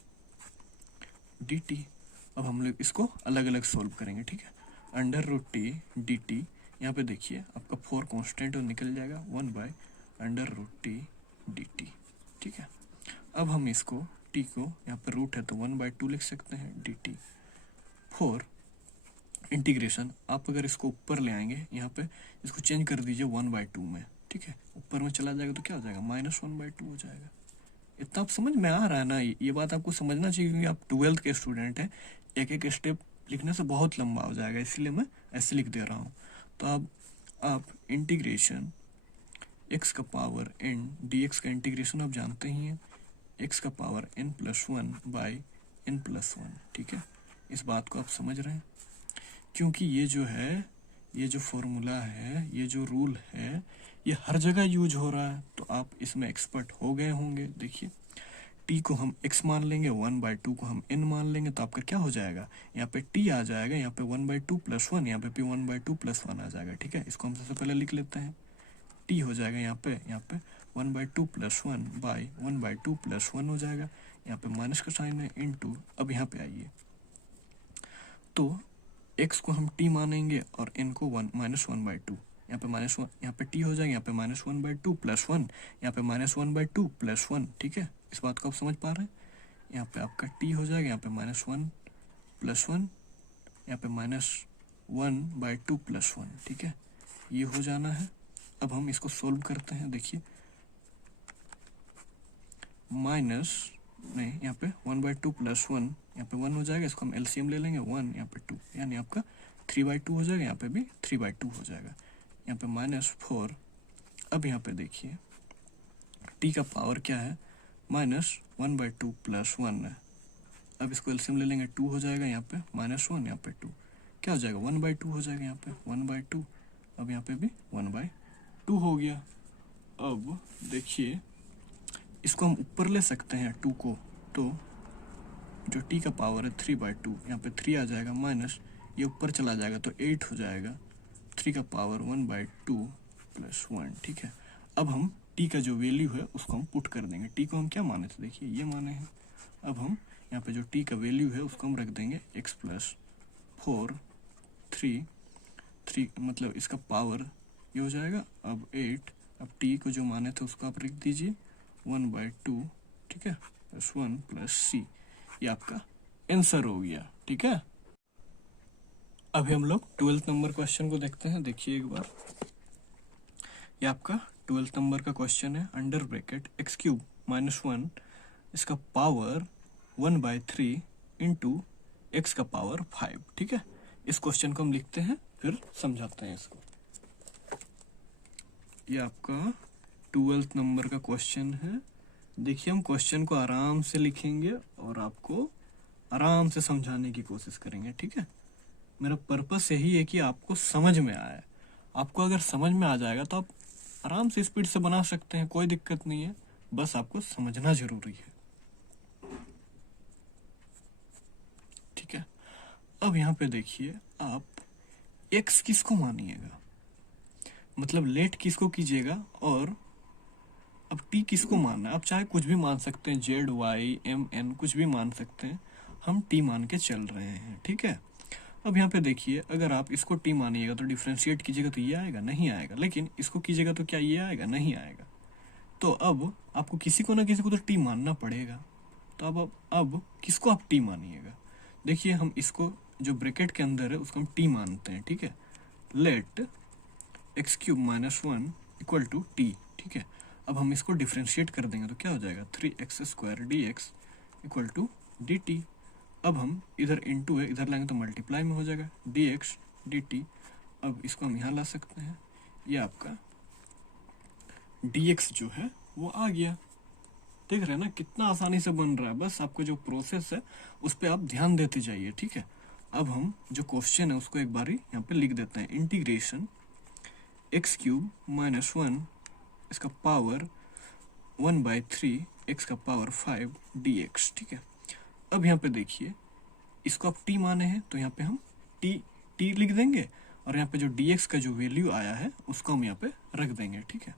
dt। अब हम लोग इसको अलग अलग सोल्व करेंगे, ठीक है। √t dt, यहाँ पे देखिए आपका 4 कांस्टेंट और निकल जाएगा, 1/√t dt, ठीक है। अब हम इसको t को, यहाँ पे रूट है तो 1/2 लिख सकते हैं dt। 4 इंटीग्रेशन, आप अगर इसको ऊपर ले आएंगे, यहाँ पे इसको चेंज कर दीजिए 1/2 में, ठीक है, ऊपर में चला जाएगा तो क्या हो जाएगा, -1/2 हो जाएगा, इतना आप समझ में आ रहा है ना, ये बात आपको समझना चाहिए, क्योंकि आप 12th के स्टूडेंट हैं, एक एक स्टेप लिखने से बहुत लंबा हो जाएगा, इसलिए मैं ऐसे लिख दे रहा हूँ। तो अब आप इंटीग्रेशन x का पावर n dx का इंटीग्रेशन आप जानते ही हैं, x का पावर n+1 बाई n+1, ठीक है। इस बात को आप समझ रहे हैं, क्योंकि ये जो है, ये जो फॉर्मूला है, ये जो रूल है, ये हर जगह यूज हो रहा है, तो आप इसमें एक्सपर्ट हो गए होंगे। देखिए t को हम x मान लेंगे, 1/2 को हम n मान लेंगे, तो आपका क्या हो जाएगा, यहाँ पे t आ जाएगा, यहाँ पे 1/2 + 1, यहाँ पे भी 1/2 + 1 आ जाएगा, ठीक है। इसको हम सबसे पहले लिख लेते हैं, t हो जाएगा यहाँ पे 1/2 + 1 बाई 1/2 + 1 हो जाएगा, यहाँ पे माइनस का साइन है, इनटू, अब यहाँ पे आइए, तो x को हम t मानेंगे और n को -1/2, यहाँ पे -1, यहाँ पे t हो जाएगा, यहाँ पे -1/2 + 1, यहाँ पे -1/2 + 1, ठीक है। इस बात को आप समझ पा रहे हैं, यहाँ पे आपका t हो जाएगा, यहाँ पे -1 + 1, यहाँ पे -1/2 + 1, ठीक है, ये हो जाना है। अब हम इसको सोल्व करते हैं, देखिए यहाँ पे 1/2 + 1, यहाँ पे 1 हो जाएगा, इसको हम एलसीएम ले लेंगे, 1 यहाँ पे 2, यानी आपका 3/2 हो जाएगा, यहाँ पे भी 3/2 हो जाएगा, यहाँ पे -4। अब यहाँ पे देखिए t का पावर क्या है, -1/2 + 1 है, अब इसको एलसीएम ले लेंगे, 2 हो जाएगा, यहाँ पे -1, यहाँ पे 2, क्या हो जाएगा, 1/2 हो जाएगा, यहाँ पे 1/2, अब यहाँ पे भी 1/2 हो गया। अब देखिए इसको हम ऊपर ले सकते हैं 2 को, तो जो t का पावर है 3/2, यहाँ पे 3 आ जाएगा, माइनस ये ऊपर चला जाएगा तो 8 हो जाएगा, 3 का पावर 1/2 + 1, ठीक है। अब हम t का जो वैल्यू है उसको हम पुट कर देंगे, t को हम क्या माने थे, देखिए ये माने हैं। अब हम यहाँ पे जो t का वैल्यू है उसको हम रख देंगे x + 4 3 मतलब इसका पावर ये हो जाएगा, अब 8, अब t को जो माने थे उसको आप लिख दीजिए 1/2, ठीक है, +1 + c, ये आपका आंसर हो गया, ठीक है। अभी हम लोग 12th नंबर क्वेश्चन को देखते हैं, देखिए एक बार, ये आपका 12th नंबर का क्वेश्चन है, अंडर ब्रैकेट x³ - 1 इसका पावर 1/3 इंटू x का पावर 5, ठीक है। इस क्वेश्चन को हम लिखते हैं, फिर समझाते हैं इसको। ये आपका 12th नंबर का क्वेश्चन है। देखिए हम क्वेश्चन को आराम से लिखेंगे और आपको आराम से समझाने की कोशिश करेंगे, ठीक है। मेरा पर्पस यही है कि आपको समझ में आए, आपको अगर समझ में आ जाएगा तो आप आराम से स्पीड से बना सकते हैं, कोई दिक्कत नहीं है, बस आपको समझना जरूरी है, ठीक है। अब यहाँ पे देखिए आप x किसको मानिएगा, मतलब लेट किसको कीजिएगा, और अब t किसको मानना है, आप चाहे कुछ भी मान सकते हैं, z y m n कुछ भी मान सकते हैं, हम t मान के चल रहे हैं, ठीक है। अब यहाँ पे देखिए अगर आप इसको t मानिएगा तो डिफ्रेंशिएट कीजिएगा तो ये आएगा, नहीं आएगा, लेकिन इसको कीजिएगा तो क्या ये आएगा, नहीं आएगा। तो अब आपको किसी को ना किसी को तो t मानना पड़ेगा, तो अब किसको आप t मानिएगा, देखिए हम इसको जो ब्रैकेट के अंदर है उसको हम t मानते हैं, ठीक है। लेट x³ - 1 = t, ठीक है। अब हम इसको डिफ्रेंशिएट कर देंगे तो क्या हो जाएगा, 3x² dx = dt। अब हम इधर इनटू है, इधर लाएंगे तो मल्टीप्लाई में हो जाएगा, dx dt। अब इसको हम यहाँ ला सकते हैं, ये आपका dx जो है वो आ गया, देख रहे हैं ना कितना आसानी से बन रहा है, बस आपको जो प्रोसेस है उस पर आप ध्यान देते जाइए, ठीक है। अब हम जो क्वेश्चन है उसको एक बारी यहाँ पे लिख देते हैं, इंटीग्रेशन x³ - 1 इसका पावर 1/3 x का पावर 5 dx, ठीक है। अब यहाँ पे देखिए इसको आप t माने हैं तो यहाँ पे हम t लिख देंगे, और यहाँ पे जो dx का जो वैल्यू आया है उसको हम यहाँ पे रख देंगे, ठीक है।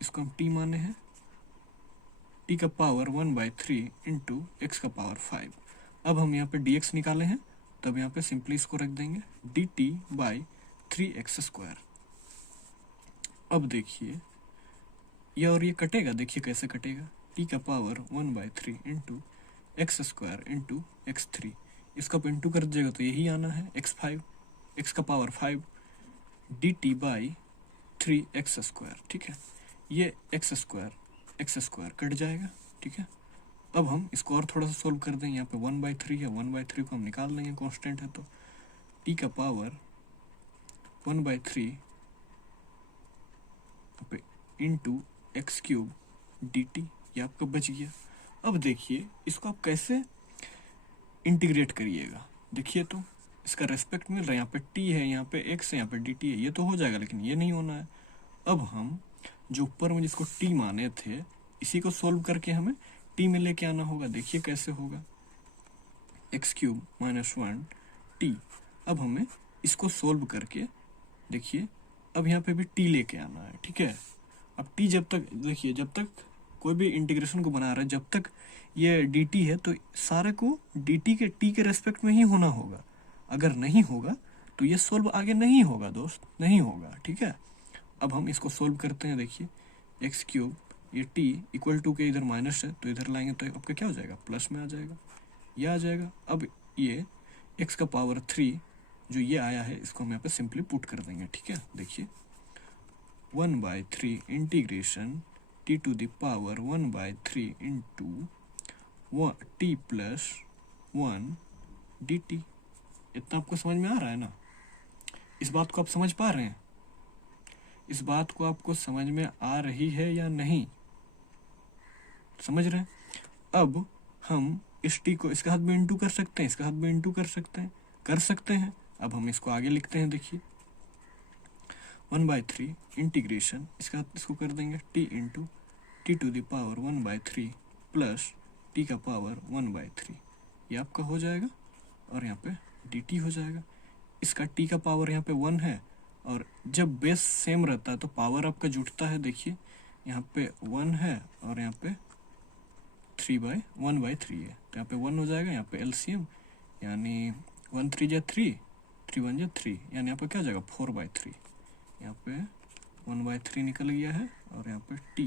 इसको हम t माने हैं, t का पावर 1/3 इंटू x का पावर 5। अब हम यहाँ पे dx निकाले हैं, तब यहाँ पे सिंपली इसको रख देंगे dt/3x²। अब देखिए ये और ये कटेगा, देखिए कैसे कटेगा, t का power 1/3 into x² into x3, इसका आप इंटू कर दीजिएगा तो यही आना है x5, x का पावर 5 dt/3x², ठीक है। ये x² कट जाएगा, ठीक है। अब हम इसको और थोड़ा सा सोल्व कर दें। यहाँ पे 1/3 है, 1/3 को हम निकाल लेंगे, कांस्टेंट है तो t का पावर 1/3 पे इंटू एक्स क्यूब dt, ये आपका बच गया। अब देखिए इसको आप कैसे इंटीग्रेट करिएगा। देखिए तो इसका रेस्पेक्ट मिल रहा है, यहाँ पे t है, यहाँ पे x है, यहाँ पे dt है, ये तो हो जाएगा, लेकिन ये नहीं होना है। अब हम जो ऊपर में जिसको t माने थे इसी को सोल्व करके हमें t में लेके आना होगा। देखिए कैसे होगा, x³ - 1 t। अब हमें इसको सोल्व करके देखिए, अब यहाँ पे भी t लेके आना है, ठीक है। अब t जब तक, देखिए जब तक कोई भी इंटीग्रेशन को बना रहा है, जब तक ये dt है तो सारे को dt के t के रेस्पेक्ट में ही होना होगा। अगर नहीं होगा तो ये सोल्व आगे नहीं होगा दोस्त, नहीं होगा, ठीक है। अब हम इसको सोल्व करते हैं। देखिए x³ ये t इक्वल टू के इधर माइनस है तो इधर लाएंगे तो आपका क्या हो जाएगा, प्लस में आ जाएगा, ये आ जाएगा। अब ये x का पावर 3 जो ये आया है इसको हम यहाँ पे सिंपली पुट कर देंगे, ठीक है। देखिए 1/3 integration t to the power 1/3 into t plus 1 dt। इतना आपको समझ में आ रहा है ना? इस बात को आप समझ पा रहे हैं? इस बात को आपको समझ में आ रही है या नहीं? समझ रहे हैं? अब हम इस t को इसके साथ भी इंटू कर सकते हैं, इसके साथ भी इंटू कर सकते हैं। अब हम इसको आगे लिखते हैं। देखिए 1/3 इंटीग्रेशन इसका इसको कर देंगे t into t to the power 1/3 plus t का पावर 1/3, ये आपका हो जाएगा और यहाँ पे dt हो जाएगा। इसका t का पावर यहाँ पे 1 है और जब बेस सेम रहता है तो पावर आपका जुटता है। देखिए यहाँ पे 1 है और यहाँ पे 1/3 है तो यहाँ पे 1 हो जाएगा। यहाँ पे LCM यानी 1 3 जा 3, 3 1 जा 3, यानी यहाँ पे क्या हो जाएगा 4/3। यहाँ पे 1/3 निकल गया है और यहाँ पे t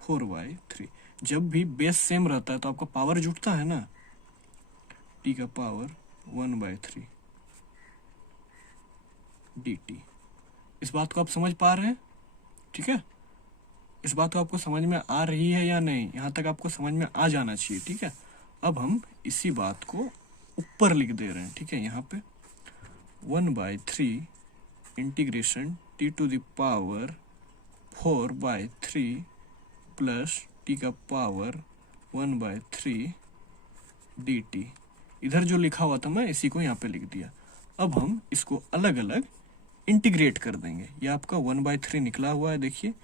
4/3। जब भी बेस सेम रहता है तो आपका पावर जुटता है ना, t का पावर 1/3 dt। इस बात को आप समझ पा रहे हैं? ठीक है, इस बात को आपको समझ में आ रही है या नहीं? यहाँ तक आपको समझ में आ जाना चाहिए, ठीक है। अब हम इसी बात को ऊपर लिख दे रहे हैं, ठीक है। यहाँ पे 1/3 integration t to the power 4/3 plus t का पावर 1/3 dt। इधर जो लिखा हुआ था मैं इसी को यहाँ पे लिख दिया। अब हम इसको अलग अलग इंटीग्रेट कर देंगे। ये आपका 1/3 निकला हुआ है। देखिए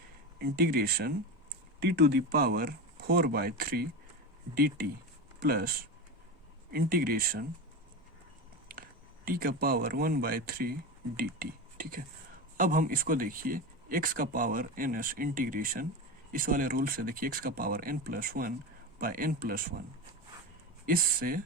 integration t to the power 4/3 dt plus integration t का पावर 1/3 dt, ठीक है। अब हम इसको देखिए x का पावर ns इंटीग्रेशन इस वाले रूल से देखिए x का पावर n+1/n+1, इससे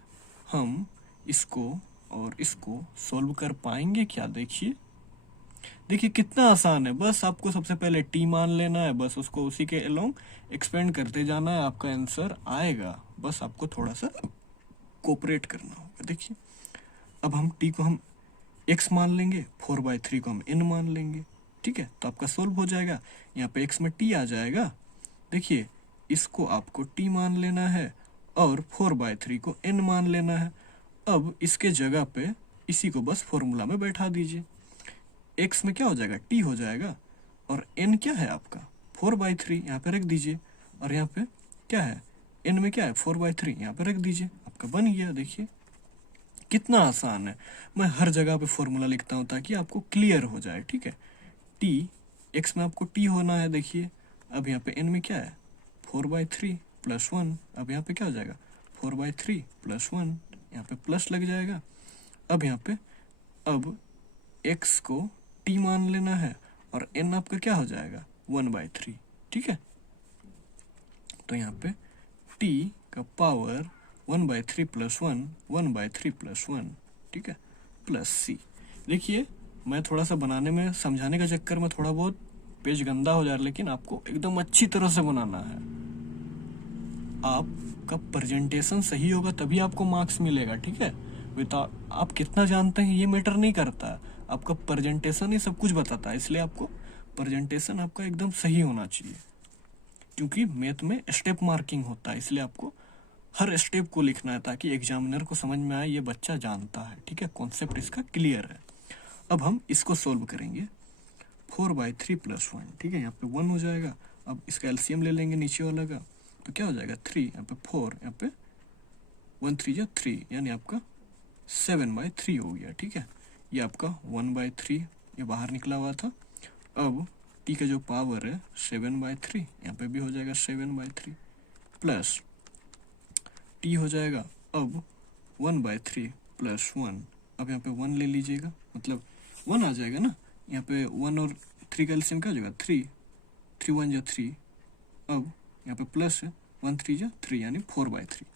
हम इसको और इसको सोल्व कर पाएंगे क्या? देखिए कितना आसान है। बस आपको सबसे पहले t मान लेना है, बस उसको उसी के अलोंग एक्सपेंड करते जाना है, आपका आंसर आएगा। बस आपको थोड़ा सा कोऑपरेट करना होगा। देखिए अब हम t को हम x मान लेंगे, 4/3 को हम n मान लेंगे, ठीक है, तो आपका सोल्व हो जाएगा। यहाँ पे x में t आ जाएगा। देखिए इसको आपको t मान लेना है और 4/3 को n मान लेना है। अब इसके जगह पे इसी को बस फॉर्मूला में बैठा दीजिए। x में क्या हो जाएगा, t हो जाएगा और n क्या है आपका 4/3, यहाँ पे रख दीजिए। और यहाँ पे क्या है, n में क्या है 4/3, यहाँ पे रख दीजिए, आपका बन गया। देखिए कितना आसान है। मैं हर जगह पे फॉर्मूला लिखता हूँ ताकि आपको क्लियर हो जाए, ठीक है। t x में आपको t होना है। देखिए अब यहाँ पे n में क्या है 4/3 प्लस 1, अब यहाँ पे क्या हो जाएगा 4/3 प्लस 1, यहाँ पे प्लस लग जाएगा। अब यहाँ पे अब x को t मान लेना है और n आपका क्या हो जाएगा 1/3, ठीक है। तो यहाँ पे t का पावर 1/3 प्लस 1, 1/3 प्लस 1, ठीक है, प्लस c। देखिए मैं थोड़ा सा बनाने में समझाने का चक्कर में थोड़ा बहुत पेज गंदा हो जा रहा है, लेकिन आपको एकदम अच्छी तरह से बनाना है। आपका प्रेजेंटेशन सही होगा तभी आपको मार्क्स मिलेगा, ठीक है। आप कितना जानते हैं ये मैटर नहीं करता, आपका प्रेजेंटेशन ही सब कुछ बताता है। इसलिए आपको प्रेजेंटेशन आपका एकदम सही होना चाहिए। क्योंकि मैथ में स्टेप मार्किंग होता है, इसलिए आपको हर स्टेप को लिखना है ताकि एग्जामिनर को समझ में आए ये बच्चा जानता है, ठीक है, कॉन्सेप्ट इसका क्लियर है। अब हम इसको सोल्व करेंगे। 4/3 + 1, ठीक है, यहाँ पे 1 हो जाएगा। अब इसका एलसीएम ले लेंगे नीचे वाला का, तो क्या हो जाएगा 3, यहाँ पे 4, यहाँ पे 1 3 या 3, यानी आपका 7/3 हो गया, ठीक है। ये आपका 1/3 ये बाहर निकला हुआ था। अब टी का जो पावर है 7/3, यहाँ पे भी हो जाएगा 7/3 प्लस टी हो जाएगा अब 1/3 + 1। अब यहाँ पे 1 ले लीजिएगा, मतलब 1 आ जाएगा ना, यहाँ पे 1 और 3 का एलसीएम क्या हो जाएगा 3, 3 1 या 3। अब यहाँ पे प्लस है 1 3 या 3, यानी 4/3,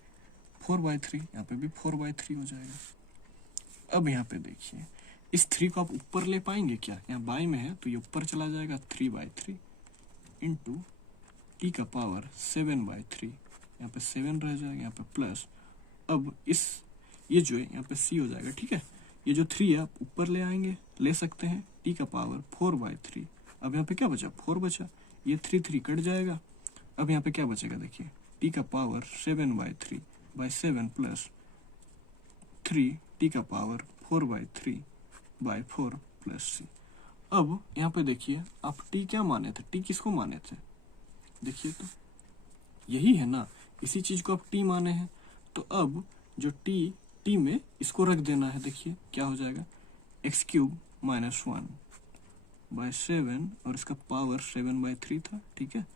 4/3, यहाँ पे भी 4/3 हो जाएगा। अब यहाँ पे देखिए इस 3 को आप ऊपर ले पाएंगे क्या, यहाँ बाई में है तो ये ऊपर चला जाएगा 3/3 इंटू टी का पावर 7/3, यहाँ पे 7 रह जाएगा, यहाँ पे प्लस। अब इस ये जो है यहाँ पे सी हो जाएगा, ठीक है। ये जो 3 है आप ऊपर ले आएंगे, ले सकते हैं, टी का पावर 4/3। अब यहाँ पे क्या बचा 4 बचा, ये 3 3 कट जाएगा। अब यहाँ पे क्या बचेगा देखिए, टी का पावर 7/3/7 प्लस 3 टी का पावर 4/3/4 प्लस सी। अब यहाँ पे देखिए आप टी क्या माने थे, टी किसको माने थे, देखिए तो यही है ना, इसी चीज को आप टी माने हैं। तो अब जो टी में इसको रख देना है, देखिए क्या हो जाएगा x³ - 1/7 और इसका पावर 7/3 था, ठीक है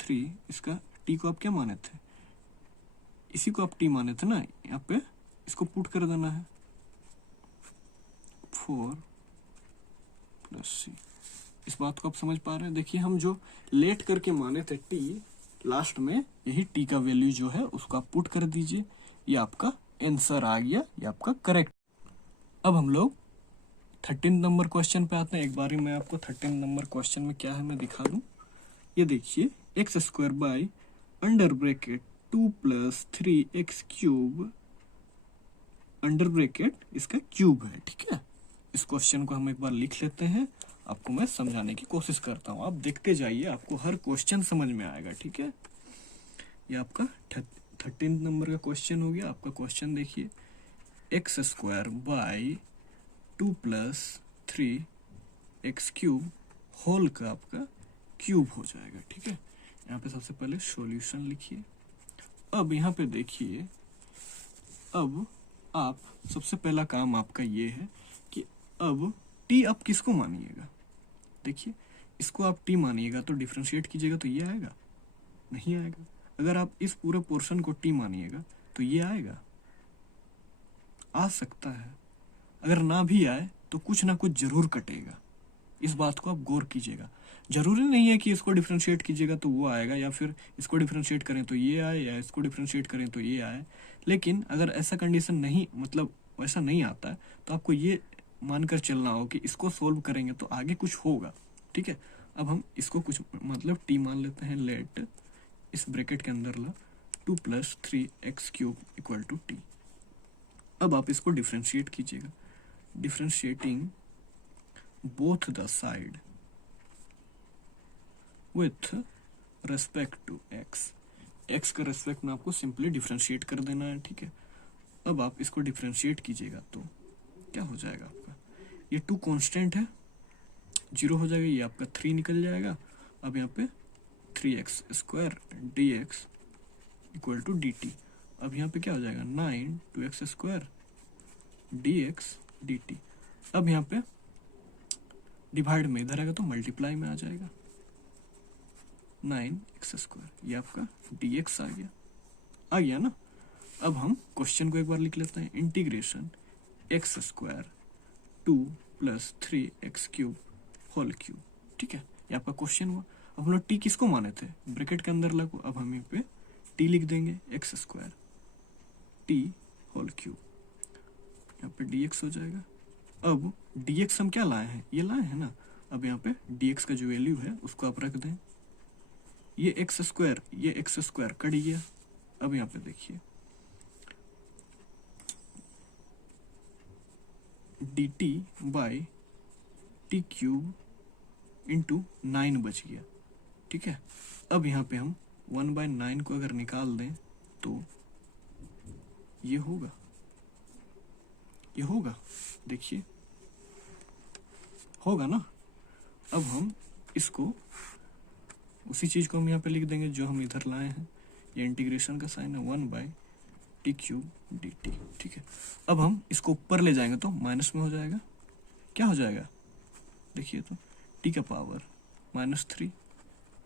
3। इसका टी को आप क्या माने थे, इसी को आप टी माने थे ना, यहाँ पे इसको पुट कर देना है 4 + सी। इस बात को आप समझ पा रहे हैं। देखिए हम जो लेट करके माने थे टी, लास्ट में यही टी का वैल्यू जो है उसको आप पुट कर दीजिए, ये आपका आंसर आ गया, ये आपका करेक्ट। अब हम लोग 13 नंबर क्वेश्चन पे आते हैं। एक बारी मैं आपको 13 नंबर क्वेश्चन में क्या है मैं दिखा दूं। ये देखिए x² by under bracket 2 + 3x³ under bracket इसका क्यूब है, ठीक है। इस क्वेश्चन को हम एक बार लिख लेते हैं, आपको मैं समझाने की कोशिश करता हूँ, आप देखते जाइए, आपको हर क्वेश्चन समझ में आएगा, ठीक है। ये आपका 13 नंबर का क्वेश्चन हो गया। आपका क्वेश्चन देखिए x² बाई 2 + 3x³ होल का आपका क्यूब हो जाएगा, ठीक है। यहाँ पे सबसे पहले सॉल्यूशन लिखिए। अब यहाँ पे देखिए, अब आप सबसे पहला काम आपका ये है कि अब टी आप किसको मानिएगा, देखिए इसको आप टी मानिएगा तो डिफरेंशिएट कीजिएगा तो ये आएगा, नहीं आएगा। अगर आप इस पूरे पोर्शन को टी मानिएगा तो ये आएगा, आ सकता है। अगर ना भी आए तो कुछ ना कुछ जरूर कटेगा, इस बात को आप गौर कीजिएगा। जरूरी नहीं है कि इसको डिफरेंशिएट कीजिएगा तो वो आएगा, या फिर इसको डिफरेंशिएट करें तो ये आए, या इसको डिफरेंशिएट करें तो ये आए। लेकिन अगर ऐसा कंडीशन नहीं, मतलब वैसा नहीं आता है, तो आपको ये मानकर चलना हो कि इसको सोल्व करेंगे तो आगे कुछ होगा, ठीक है। अब हम इसको कुछ मतलब टी मान लेते हैं। लेट इस ब्रैकेट के अंदर ला 2 + 3x³ = टी। अब आप इसको डिफरेंशिएट कीजिएगा, differentiating both the side with respect to x का रेस्पेक्ट में आपको सिंपली डिफरेंशिएट कर देना है, ठीक है। अब आप इसको डिफरेंशिएट कीजिएगा तो क्या हो जाएगा आपका, ये 2 कांस्टेंट है 0 हो जाएगा, ये आपका 3 निकल जाएगा। अब यहाँ पे 3x² dx = dt। अब यहाँ पे क्या हो जाएगा 9 2x² dx dt। अब यहाँ पे डिवाइड में इधर आएगा तो मल्टीप्लाई में आ जाएगा 9x², ये आपका dx आ गया ना। अब हम क्वेश्चन को एक बार लिख लेते हैं। Integration x² 2 + 3x³ whole cube, ठीक है, ये आपका क्वेश्चन हुआ। अब हम लोग टी किसको माने थे, ब्रैकेट के अंदर लगो। अब हम यहाँ पे टी लिख देंगे x² टी होल क्यूब, यहाँ पे dx हो जाएगा। अब dx हम क्या लाए हैं, ये लाए हैं ना। अब यहाँ पे dx का जो वैल्यू है उसको आप रख दें, ये x² कट गया। अब यहाँ पे देखिए dt/t³ × 9 बच गया, ठीक है। अब यहाँ पे हम 1/9 को अगर निकाल दें तो ये होगा, ये होगा, देखिए होगा ना। अब हम इसको उसी चीज को हम यहाँ पे लिख देंगे जो हम इधर लाए हैं, ये इंटीग्रेशन का साइन है 1/t³ dt, ठीक है। अब हम इसको ऊपर ले जाएंगे तो माइनस में हो जाएगा, क्या हो जाएगा देखिए तो t का पावर -3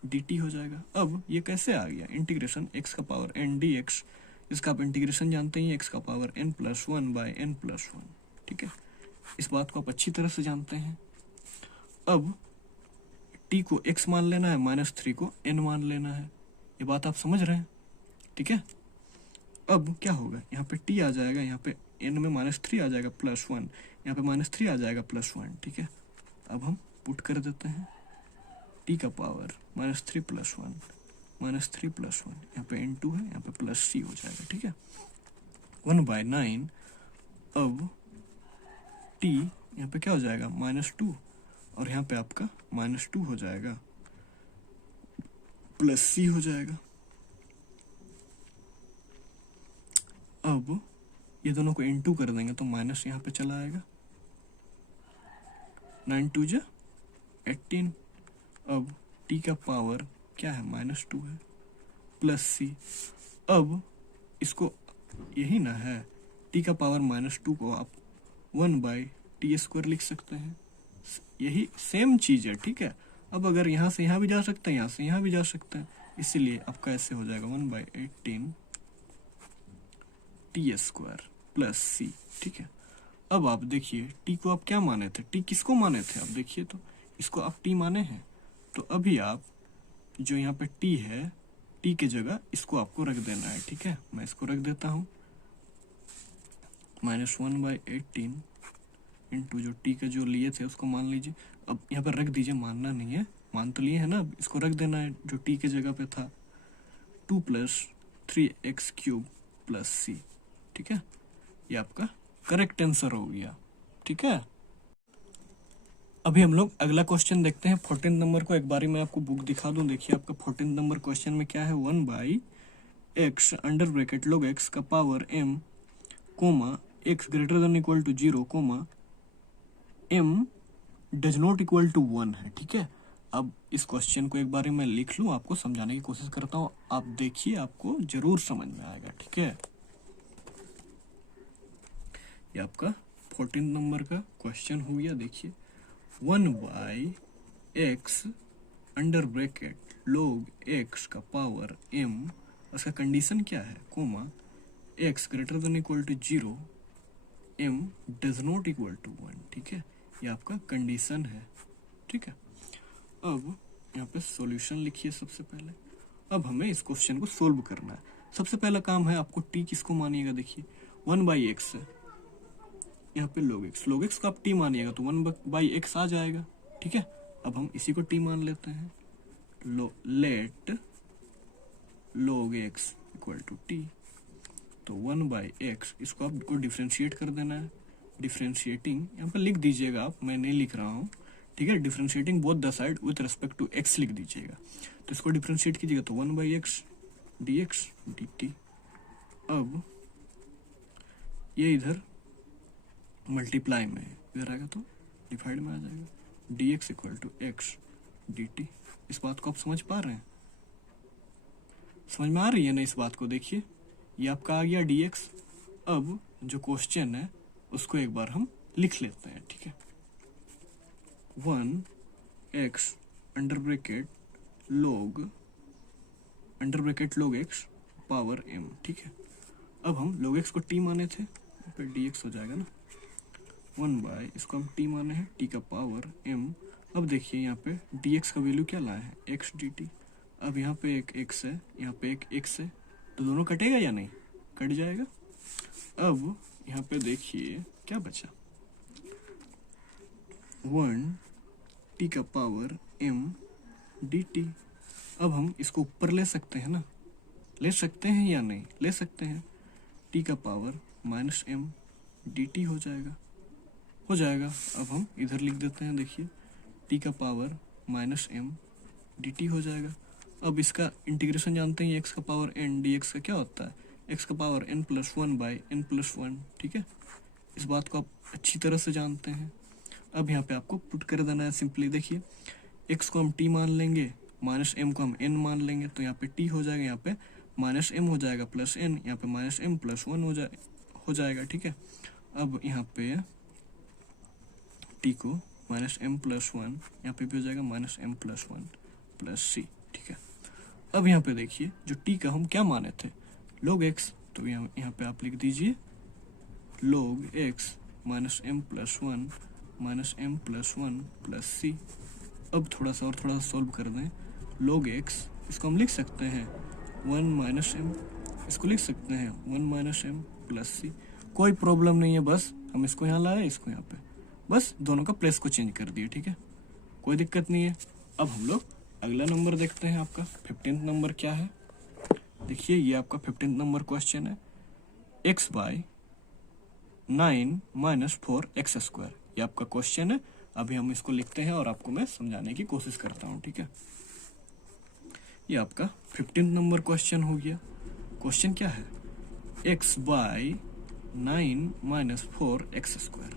dt हो जाएगा। अब ये कैसे आ गया, इंटीग्रेशन x का पावर n dx, इसका आप इंटीग्रेशन जानते ही x का पावर n+1/n+1, ठीक है। इस बात को आप अच्छी तरह से जानते हैं। अब t को x मान लेना है, -3 को n मान लेना है, ये बात आप समझ रहे हैं, ठीक है। अब क्या होगा, यहाँ पे t आ जाएगा, यहाँ पे n में -3 आ जाएगा +1, यहाँ पे -3 आ जाएगा +1, ठीक है। अब हम पुट कर देते हैं t का पावर -3 + 1, -3 + 1, यहाँ पे n2 है, यहाँ पे +c हो जाएगा, ठीक है। 1/9, अब t यहाँ पे क्या हो जाएगा -2, और यहाँ पे आपका -2 हो जाएगा, +c हो जाएगा। अब ये दोनों को n2 कर देंगे तो माइनस यहाँ पे चला आएगा, 9 2 जा 18। अब t का पावर क्या है, -2 है, +c। अब इसको यही ना है, t का पावर -2 को आप 1/t² लिख सकते हैं, यही सेम चीज है, ठीक है। अब अगर यहाँ से यहाँ भी जा सकते हैं, यहाँ से यहाँ भी जा सकते हैं, इसीलिए आपका ऐसे हो जाएगा 1/18 t² +c, ठीक है। अब आप देखिए t को आप क्या माने थे, t किसको माने थे, आप देखिए तो इसको आप t माने हैं, तो अभी आप जो यहाँ पे t है, t के जगह इसको आपको रख देना है, ठीक है। मैं इसको रख देता हूँ, -1/18 इंटू जो t का जो लिए थे उसको मान लीजिए, अब यहाँ पर रख दीजिए, मानना नहीं है, मान तो लिए है ना, अब इसको रख देना है जो t के जगह पे था, 2 + 3x³ +c, ठीक है। ये आपका करेक्ट आंसर हो गया, ठीक है। अभी हम लोग अगला क्वेश्चन देखते हैं, 14 नंबर को। एक बारी मैं आपको बुक दिखा दूं, देखिए आपका 14 नंबर क्वेश्चन में क्या है, 1/x under bracket log x का पावर m, x greater than equal to 0, m does not equal to 1 है, ठीक है। अब इस क्वेश्चन को एक बार मैं लिख लूं, आपको समझाने की कोशिश करता हूं, आप देखिए आपको जरूर समझ में आएगा, ठीक है। ये आपका 14 नंबर का क्वेश्चन हो गया, देखिए 1/x under bracket log x का पावर m, उसका कंडीशन क्या है, x greater than equal to 0, m does not equal to 1, ठीक है। ये आपका कंडीशन है, ठीक है। अब यहाँ पे सॉल्यूशन लिखिए सबसे पहले। अब हमें इस क्वेश्चन को सोल्व करना है। सबसे पहला काम है, आपको t किसको मानिएगा, देखिए 1/x है, यहाँ पे log x को आप t मानिएगा तो 1/x आ जाएगा, ठीक है। अब हम इसी को t मान लेते हैं, let log x equal to t, तो 1/x, इसको आपको डिफ्रेंशिएट कर देना है, डिफ्रेंशिएटिंग यहाँ पे लिख दीजिएगा आप, मैं नहीं लिख रहा हूँ, ठीक है। Differentiating both the side with respect to x लिख दीजिएगा, तो इसको डिफ्रेंशिएट कीजिएगा तो 1/x dx dt। अब ये इधर मल्टीप्लाई में इधर आएगा तो डिवाइड में आ जाएगा, dx equal to x dt। इस बात को आप समझ पा रहे हैं, समझ में आ रही है ना इस बात को, देखिए ये आपका आ गया dx। अब जो क्वेश्चन है उसको एक बार हम लिख लेते हैं, ठीक है। 1x under bracket log x power m, ठीक है। अब हम log x को t माने थे, यहाँ पे dx हो जाएगा ना, 1/ इसको हम t माने हैं, t का पावर m। अब देखिए यहाँ पे dx का वैल्यू क्या लाया है, x dt। अब यहाँ पे एक x है, यहाँ पे एक x है, तो दोनों कटेगा या नहीं, कट जाएगा। अब यहाँ पे देखिए क्या बचा, 1 t का पावर m dt। अब हम इसको ऊपर ले सकते हैं ना, ले सकते हैं या नहीं, ले सकते हैं, t का पावर -m dt हो जाएगा, हो जाएगा। अब हम इधर लिख देते हैं, देखिए t का पावर -m dt हो जाएगा। अब इसका इंटीग्रेशन जानते हैं, x का पावर n dx का क्या होता है, x का power n plus 1 by n plus 1, ठीक है। इस बात को आप अच्छी तरह से जानते हैं। अब यहाँ पे आपको पुट कर देना है सिंपली। देखिए x को हम t मान लेंगे, माइनस m को हम n मान लेंगे, तो यहाँ पे t हो जाएगा, यहाँ पे माइनस m हो जाएगा प्लस n, यहाँ पे माइनस m प्लस 1 हो जाएगा, ठीक है। अब यहाँ पे t को माइनस m प्लस 1, यहाँ पे भी हो जाएगा minus m plus 1 plus c, ठीक है। अब यहाँ पे देखिए जो t का हम क्या माने थे, log x, तो यहाँ पे आप लिख दीजिए log x minus m plus 1 minus m plus 1 plus c। अब थोड़ा सा सॉल्व कर दें। log x इसको हम लिख सकते हैं 1 माइनस m, इसको लिख सकते हैं 1 माइनस m प्लस c। कोई प्रॉब्लम नहीं है, बस हम इसको यहाँ लाए, इसको यहाँ पे, बस दोनों का प्लेस को चेंज कर दिए, ठीक है, कोई दिक्कत नहीं है। अब हम लोग अगला नंबर देखते हैं। आपका 15th नंबर क्या है, देखिए ये आपका 15th नंबर क्वेश्चन है, x by 9 minus 4x square, ये आपका क्वेश्चन है। अभी हम इसको लिखते हैं और आपको मैं समझाने की कोशिश करता हूँ, ठीक है। ये आपका 15th नंबर क्वेश्चन हो गया। क्वेश्चन क्या है, x by 9 minus 4x square,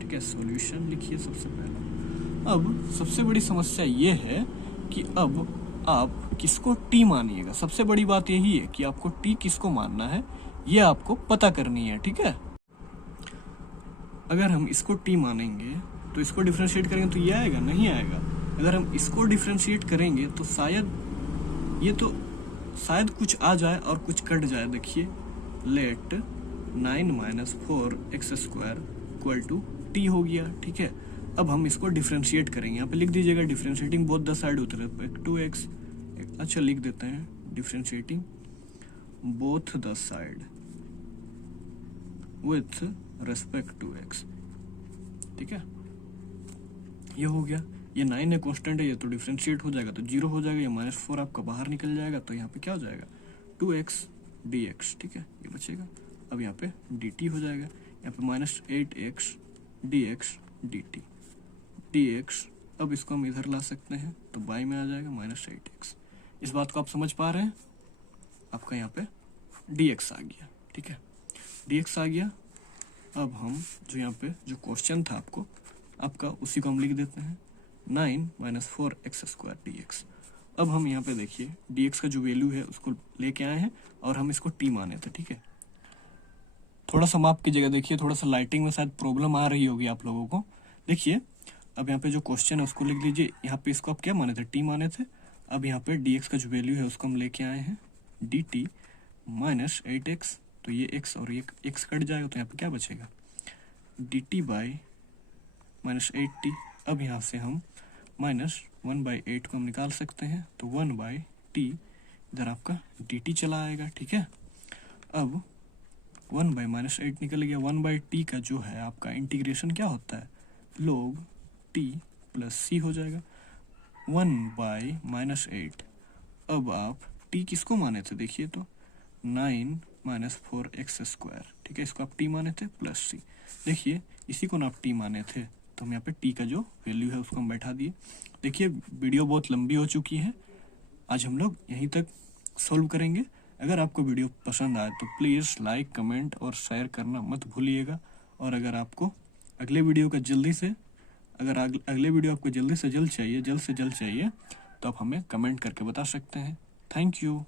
ठीक है। सॉल्यूशन लिखिए सबसे पहले। अब सबसे बड़ी समस्या ये है कि अब आप किसको t मानिएगा। सबसे बड़ी बात यही है कि आपको t किसको मानना है, ये आपको पता करनी है, ठीक है। अगर हम इसको t मानेंगे तो इसको डिफरेंशिएट करेंगे तो ये आएगा, नहीं आएगा। अगर हम इसको डिफरेंशिएट करेंगे तो शायद कुछ आ जाए और कुछ कट जाए। देखिए let 9 minus 4x square equal to t हो गया, ठीक है। अब हम इसको डिफरेंशिएट करेंगे, यहाँ पे लिख दीजिएगा differentiating both the side with respect to x। अच्छा लिख देते हैं differentiating both the side with respect to x, ठीक है। ये हो गया, ये 9 है कांस्टेंट है, ये तो डिफरेंशिएट हो जाएगा तो 0 हो जाएगा, ये माइनस 4 आपका बाहर निकल जाएगा, तो यहाँ पे क्या हो जाएगा 2x dx, ठीक है, ये बचेगा। अब यहाँ पे dt हो जाएगा, यहाँ पे माइनस 8x dx dx। अब इसको हम इधर ला सकते हैं तो बाई में आ जाएगा माइनस 8x। इस बात को आप समझ पा रहे हैं, आपका यहाँ पे dx आ गया, ठीक है, dx आ गया। अब हम जो यहाँ पे जो क्वेश्चन था आपका उसी को हम लिख देते हैं 9 माइनस 4x स्क्वायर dx। अब हम यहाँ पे देखिए dx का जो वैल्यू है उसको लेके आए हैं और हम इसको t माने थे, ठीक है। थोड़ा सा माप की जगह देखिए, थोड़ा सा लाइटिंग में शायद प्रॉब्लम आ रही होगी आप लोगों को। देखिए अब यहाँ पे जो क्वेश्चन है उसको लिख लीजिए, यहाँ पे इसको आप क्या माने थे, t माने थे। अब यहाँ पे dx का जो वैल्यू है उसको हम लेके आए हैं dt माइनस 8x, तो ये x और ये x कट जाएगा तो यहाँ पे क्या बचेगा dt बाई माइनस 8t। अब यहाँ से हम माइनस 1/8 को हम निकाल सकते हैं, तो 1/t इधर आपका dt चला आएगा, ठीक है। अब 1/-8 निकल गया, 1/t का जो है आपका इंटीग्रेशन क्या होता है log t प्लस c हो जाएगा 1/-8। अब आप t किसको माने थे, देखिए तो 9 माइनस 4x स्क्वायर, ठीक है, इसको आप t माने थे प्लस c। देखिए इसी को ना आप t माने थे, तो हम यहाँ पे t का जो वैल्यू है उसको हम बैठा दिए। देखिए वीडियो बहुत लंबी हो चुकी है, आज हम लोग यहीं तक सॉल्व करेंगे। अगर आपको वीडियो पसंद आए तो प्लीज़ लाइक, कमेंट और शेयर करना मत भूलिएगा। और अगर आपको अगले वीडियो का अगले वीडियो आपको जल्द से जल्द चाहिए तो आप हमें कमेंट करके बता सकते हैं। Thank you.